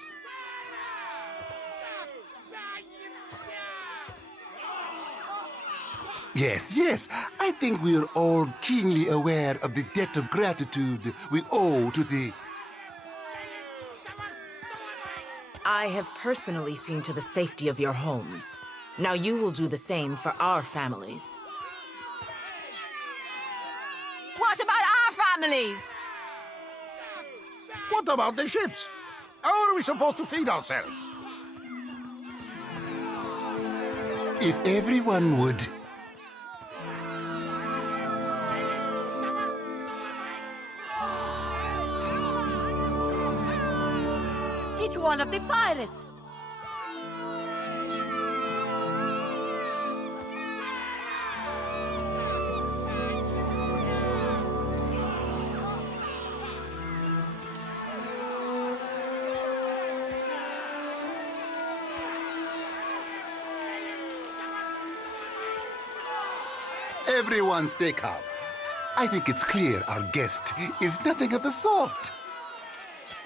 Yes, yes. I think we are all keenly aware of the debt of gratitude we owe to the... I have personally seen to the safety of your homes. Now you will do the same for our families. What about our families? What about the ships? How are we supposed to feed ourselves? If everyone would... It's one of the pirates! Everyone stay calm. I think it's clear our guest is nothing of the sort.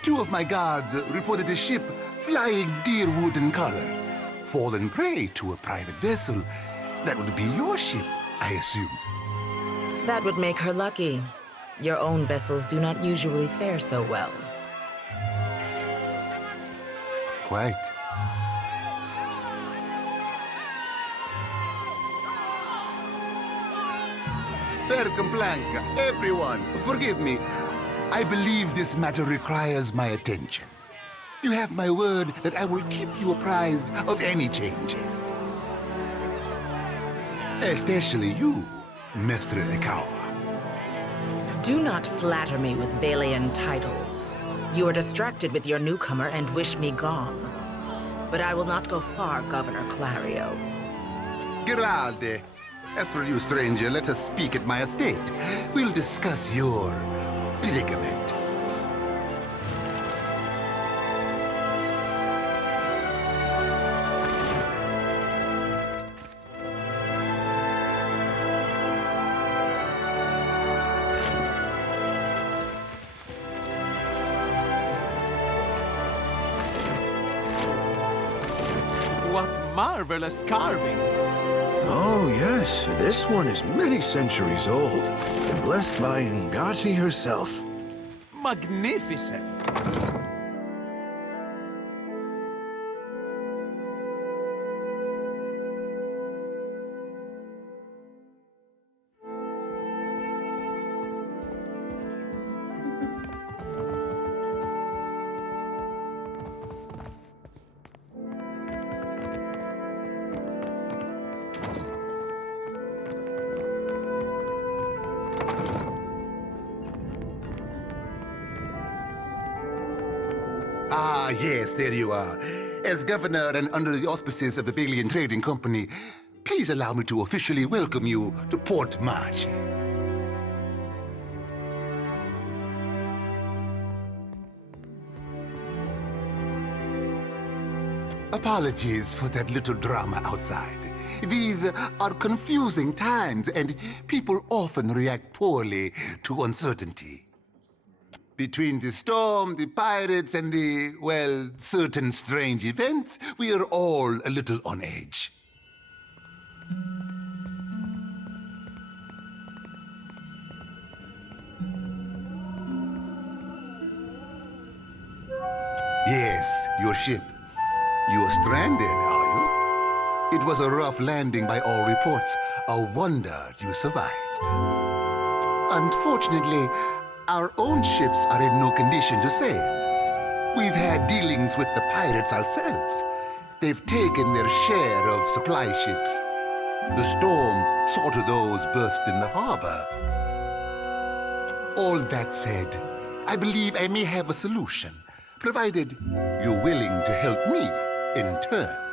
2 of my guards reported a ship flying deer wooden colors, fallen prey to a private vessel. That would be your ship, I assume. That would make her lucky. Your own vessels do not usually fare so well. Quite. Percomplanca, everyone, forgive me. I believe this matter requires my attention. You have my word that I will keep you apprised of any changes. Especially you, Mr. Ikawa. Do not flatter me with Valian titles. You are distracted with your newcomer and wish me gone. But I will not go far, Governor Clario. Geralde, as for you, stranger, let us speak at my estate. We'll discuss your predicament. What marvelous carvings! Oh, yes. This one is many centuries old. Blessed by Ngati herself. Magnificent! Ah, yes, there you are. As governor and under the auspices of the Obsidian Trading Company, please allow me to officially welcome you to Port March. Apologies for that little drama outside. These are confusing times, and people often react poorly to uncertainty. Between the storm, the pirates, and the, well, certain strange events, we are all a little on edge. Yes, your ship. You are stranded, are you? It was a rough landing by all reports. A wonder you survived. Unfortunately, our own ships are in no condition to sail. We've had dealings with the pirates ourselves. They've taken their share of supply ships. The storm saw to those berthed in the harbor. All that said, I believe I may have a solution, provided you're willing to help me in turn.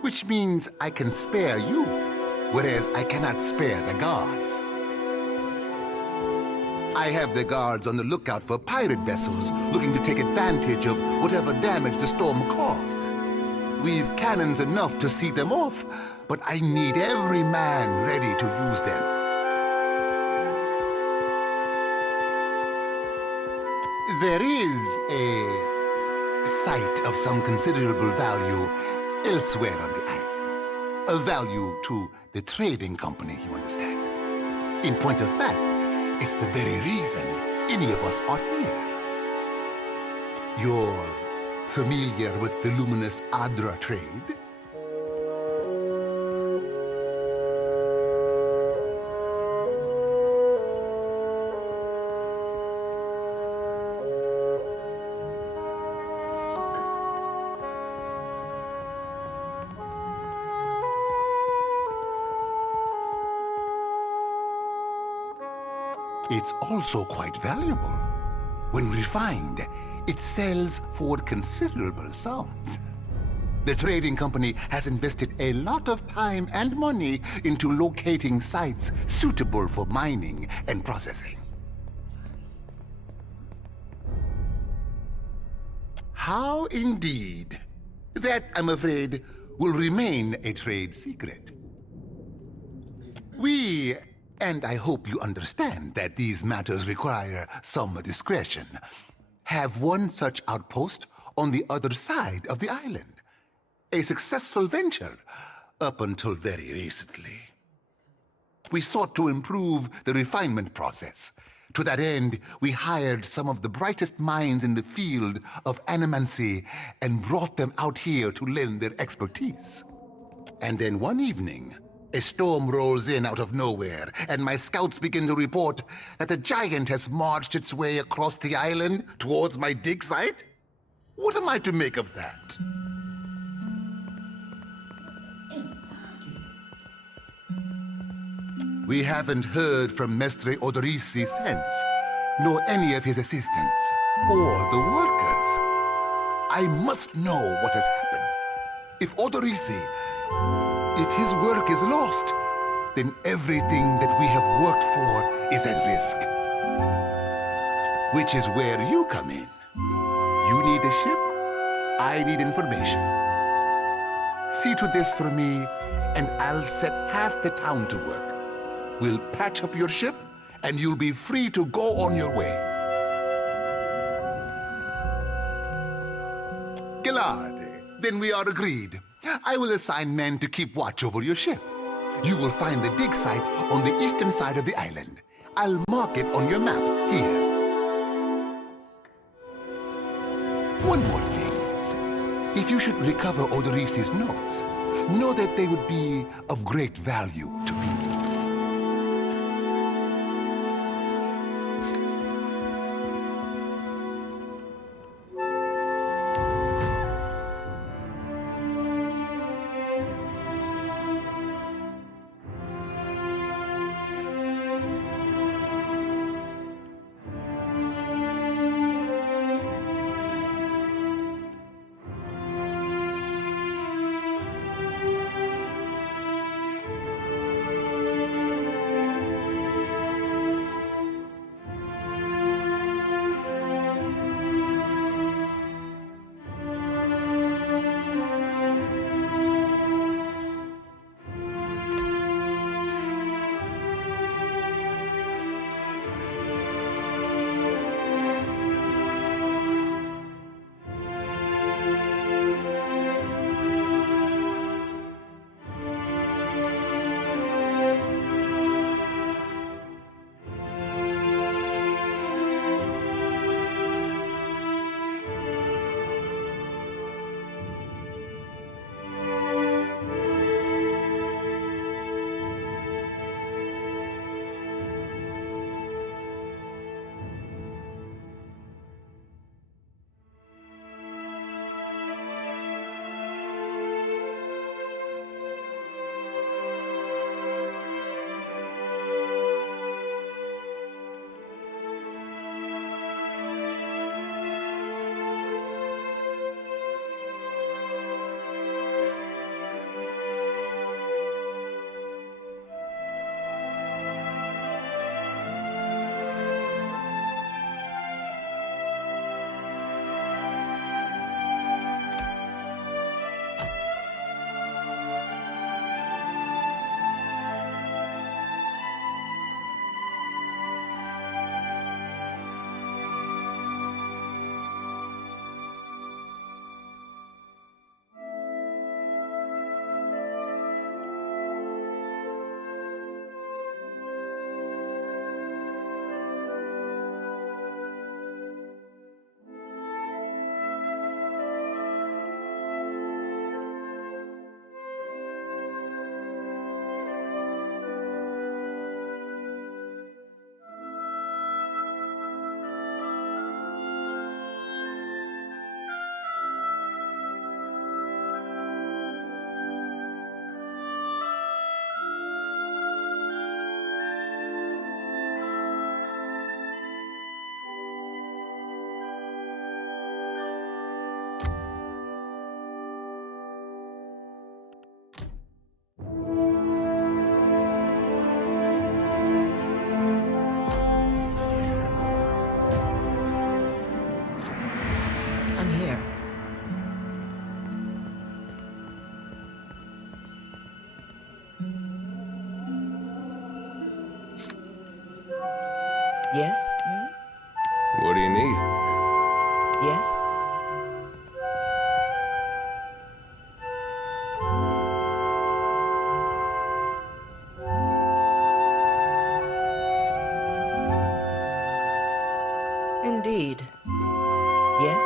Which means I can spare you, whereas I cannot spare the guards. I have the guards on the lookout for pirate vessels looking to take advantage of whatever damage the storm caused. We've cannons enough to see them off, but I need every man ready to use them. There is a site of some considerable value elsewhere on the island. A value to the trading company, you understand. In point of fact, it's the very reason any of us are here. You're familiar with the luminous Adra trade? It's also quite valuable. When refined, it sells for considerable sums. The trading company has invested a lot of time and money into locating sites suitable for mining and processing. How indeed? That, I'm afraid, will remain a trade secret. We, and I hope you understand that these matters require some discretion, have one such outpost on the other side of the island. A successful venture, up until very recently. We sought to improve the refinement process. To that end, we hired some of the brightest minds in the field of animancy and brought them out here to lend their expertise. And then one evening, a storm rolls in out of nowhere, and my scouts begin to report that a giant has marched its way across the island towards my dig site. What am I to make of that? We haven't heard from Mestre Odorisi since, nor any of his assistants, or the workers. I must know what has happened. If Odorisi, if his work is lost, then everything that we have worked for is at risk. Which is where you come in. You need a ship, I need information. See to this for me, and I'll set half the town to work. We'll patch up your ship, and you'll be free to go on your way. Gilard, then we are agreed. I will assign men to keep watch over your ship. You will find the dig site on the eastern side of the island. I'll mark it on your map here. One more thing. If you should recover Odorisi's notes, know that they would be of great value to me. Yes? What do you need? Yes? Indeed. Yes?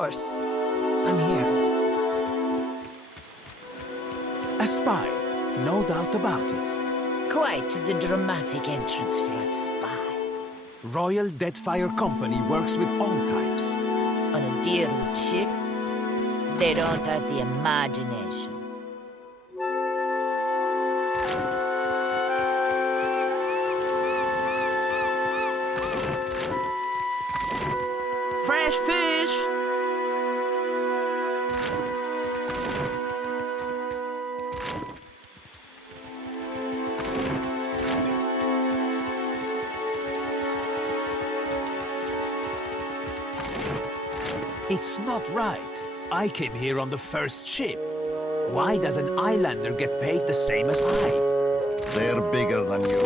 course. I'm here. A spy, no doubt about it. Quite the dramatic entrance for a spy. Royal Deadfire Company works with all types. On a Deerwood ship, they don't have the imagination. Fresh fish! It's not right. I came here on the first ship. Why does an islander get paid the same as I? They're bigger than you.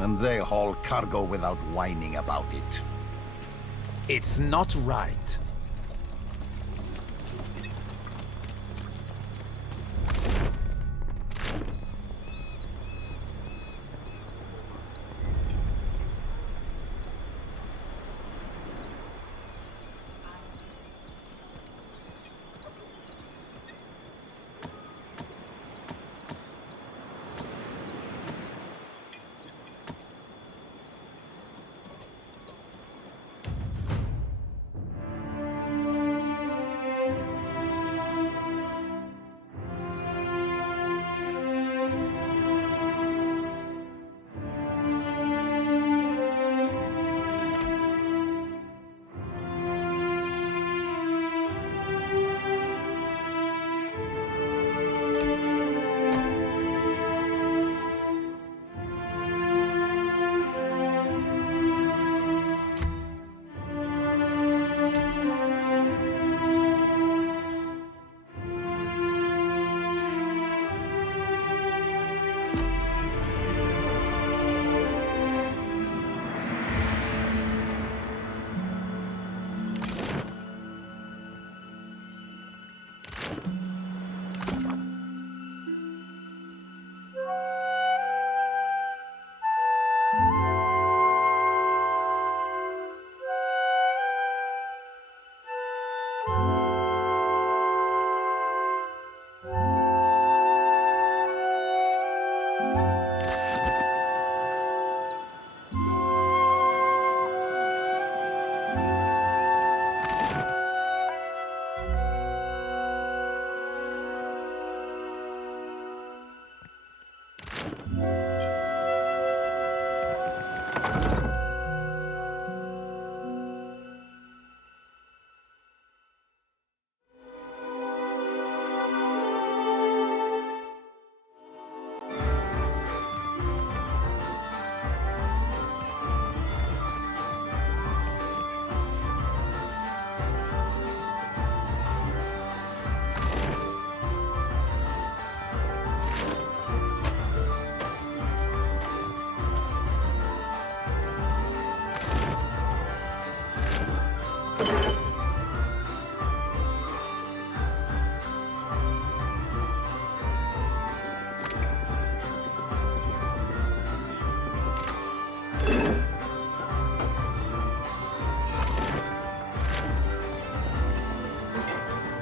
And they haul cargo without whining about it. It's not right.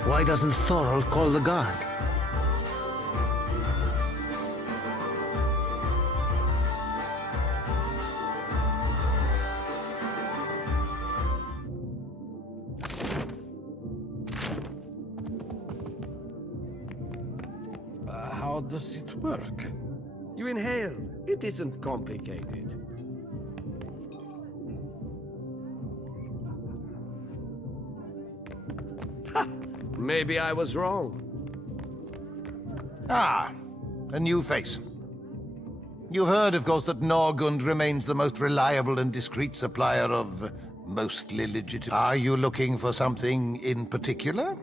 Why doesn't Thorol call the guard? How does it work? You inhale. It isn't complicated. Ha! Maybe I was wrong. Ah, a new face. You've heard, of course, that Norgund remains the most reliable and discreet supplier of mostly legitimate. Are you looking for something in particular?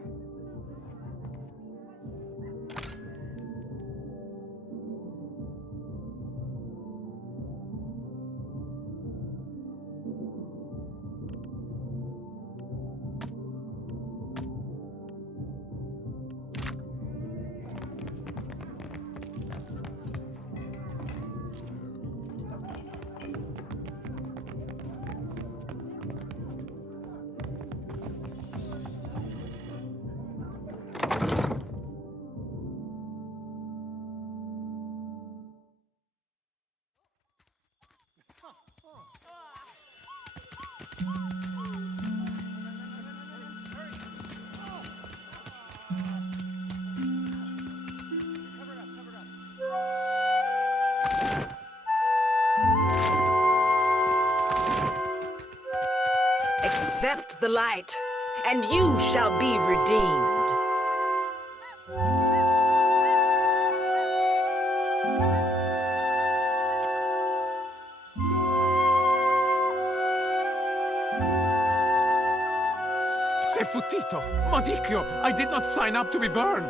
Accept the light, and you shall be redeemed. Se futito! Madicchio! I did not sign up to be burned!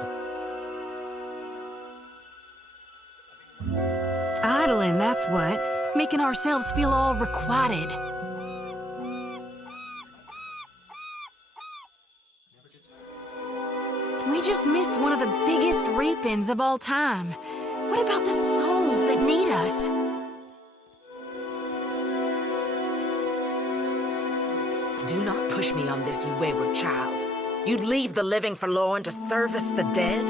Idling, that's what. Making ourselves feel all requited. We just missed one of the biggest reap-ins of all time. What about the souls that need us? Do not push me on this, you wayward child. You'd leave the living forlorn to service the dead?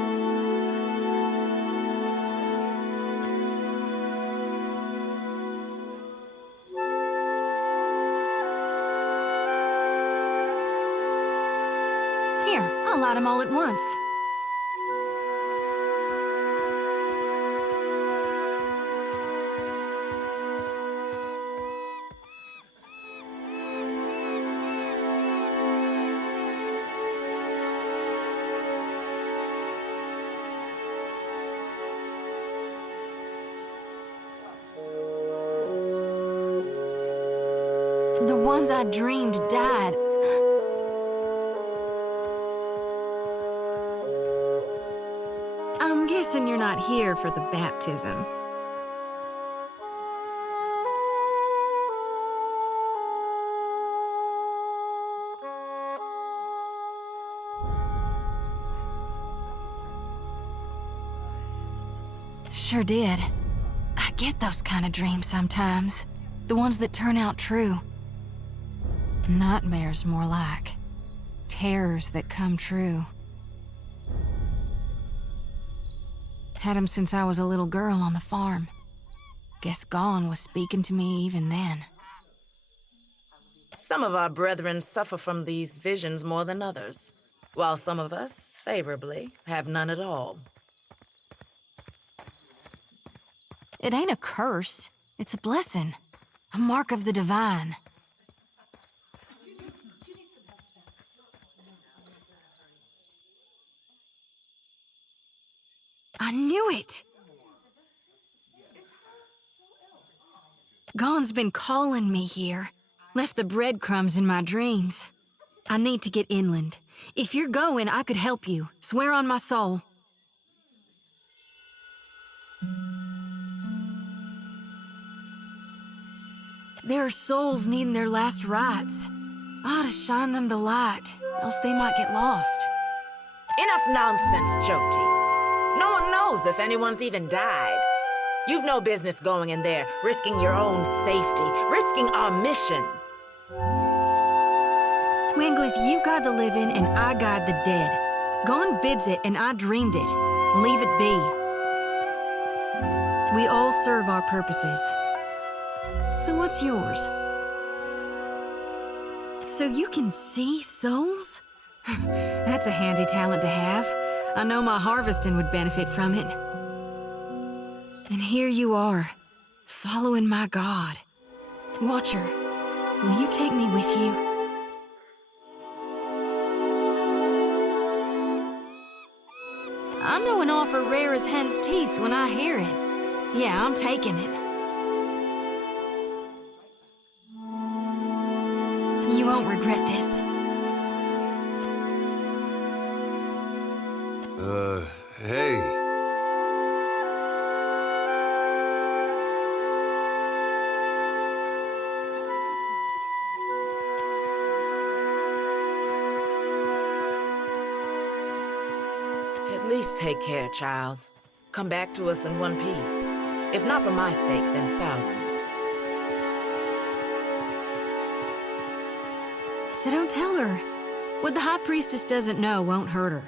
Here, I'll light them all at once. The ones I dreamed died. I'm guessing you're not here for the baptism. Sure did. I get those kind of dreams sometimes. The ones that turn out true. Nightmares, more like. Terrors that come true. Had 'em since I was a little girl on the farm. Guess Gone was speaking to me even then. Some of our brethren suffer from these visions more than others, while some of us, favorably, have none at all. It ain't a curse. It's a blessing. A mark of the divine. I knew it! Gone's been calling me here. Left the breadcrumbs in my dreams. I need to get inland. If you're going, I could help you. Swear on my soul. There are souls needing their last rites. I ought to shine them the light, else they might get lost. Enough nonsense, Jyoti. No one knows if anyone's even died. You've no business going in there, risking your own safety, risking our mission. Wingleth, you guide the living and I guide the dead. God bids it, and I dreamed it. Leave it be. We all serve our purposes. So what's yours? So you can see souls? That's a handy talent to have. I know my harvesting would benefit from it. And here you are, following my God. Watcher, will you take me with you? I know an offer rare as hen's teeth when I hear it. Yeah, I'm taking it. You won't regret this. Hey. At least take care, child. Come back to us in one piece. If not for my sake, then Sauron's. So don't tell her. What the High Priestess doesn't know won't hurt her.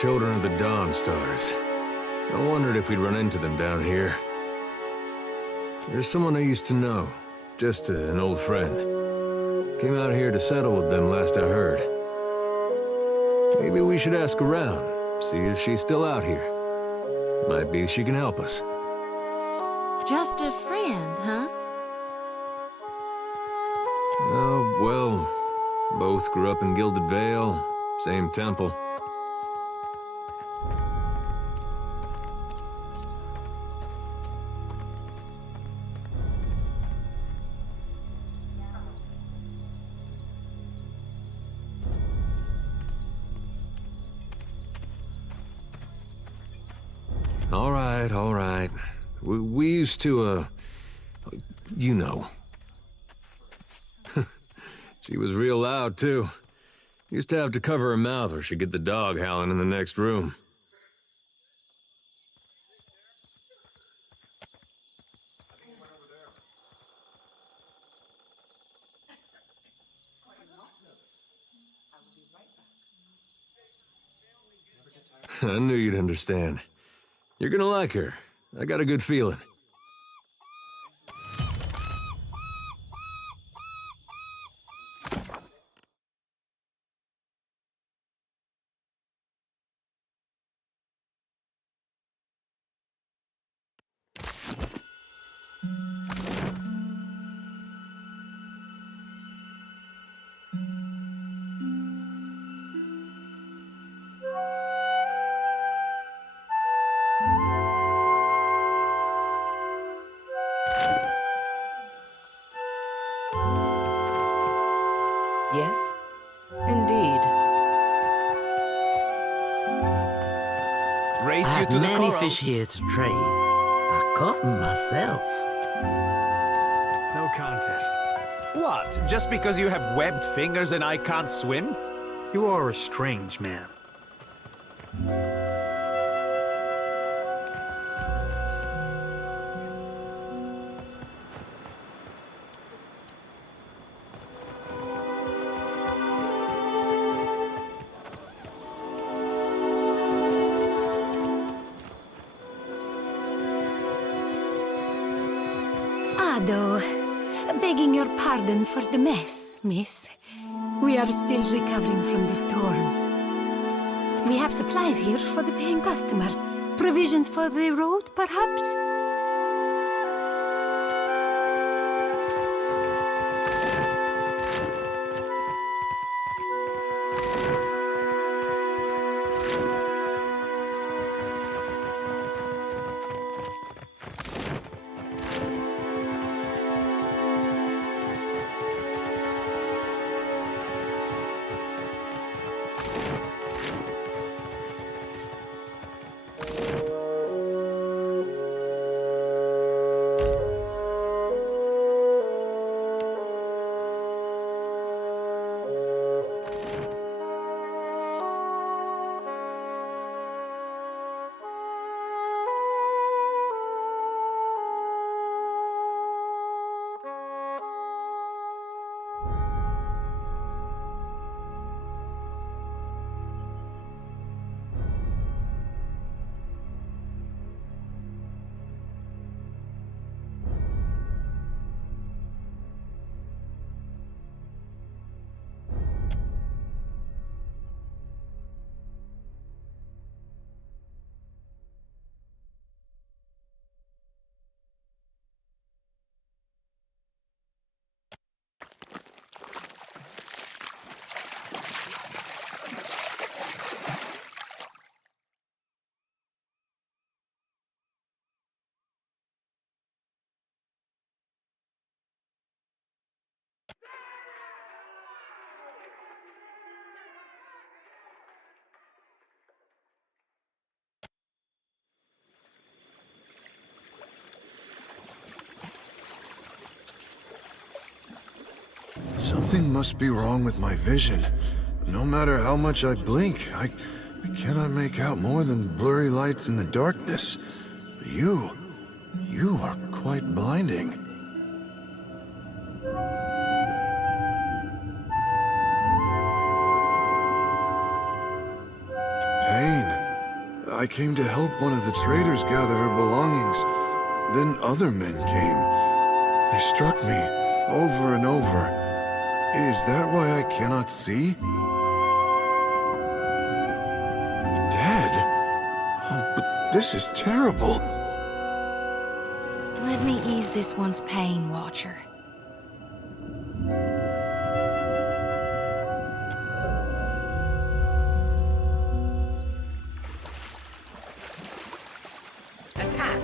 Children of the Dawn Stars. I wondered if we'd run into them down here. There's someone I used to know, just an old friend. Came out here to settle with them last I heard. Maybe we should ask around, see if she's still out here. Might be she can help us. Just a friend, huh? Oh, well, both grew up in Gilded Vale, same temple. All right, all right. We used to, you know. She was real loud, too. Used to have to cover her mouth or she'd get the dog howling in the next room. I knew you'd understand. You're gonna like her. I got a good feeling. Yes, indeed. Race I you have to the many coral. fish here to trade. I caught them myself. No contest. What? Just because you have webbed fingers and I can't swim? You are a strange man. Though, begging your pardon for the mess, miss. We are still recovering from the storm. We have supplies here for the paying customer. Provisions for the road, perhaps? Something must be wrong with my vision. No matter how much I blink, I cannot make out more than blurry lights in the darkness. You are quite blinding. Pain. I came to help one of the traders gather her belongings. Then other men came. They struck me over and over. Is that why I cannot see? Dead? Oh, but this is terrible. Let me ease this one's pain, Watcher. Attack.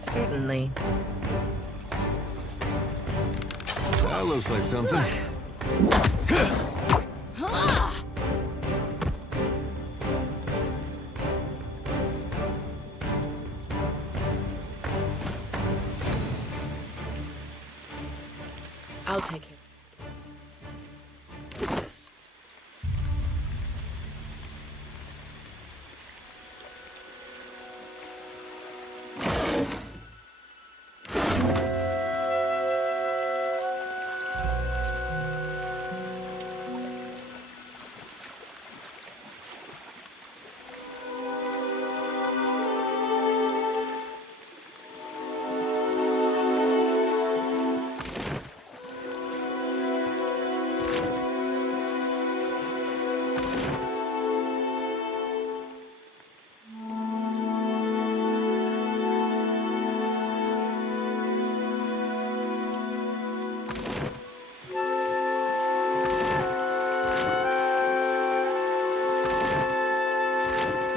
Certainly. That looks like something. I'll take it. Yes.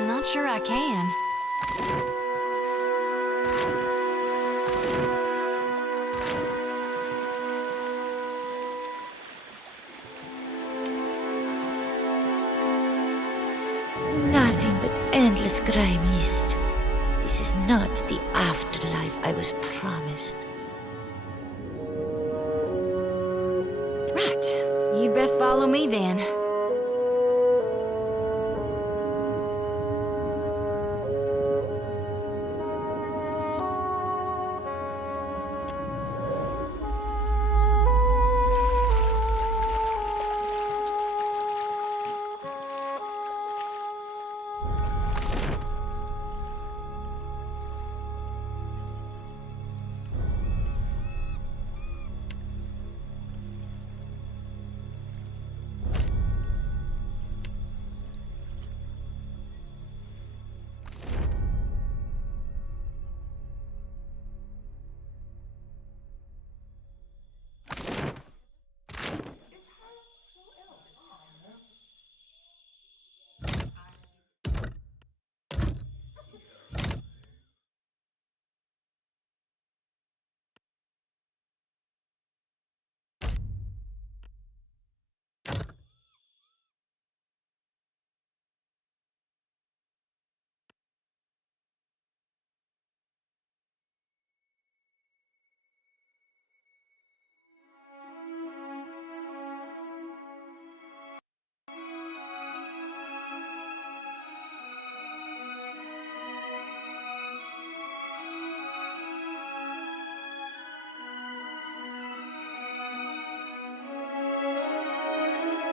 Not sure I can. Nothing but endless grey mist. This is not the afterlife I was promised. Right. You'd best follow me then.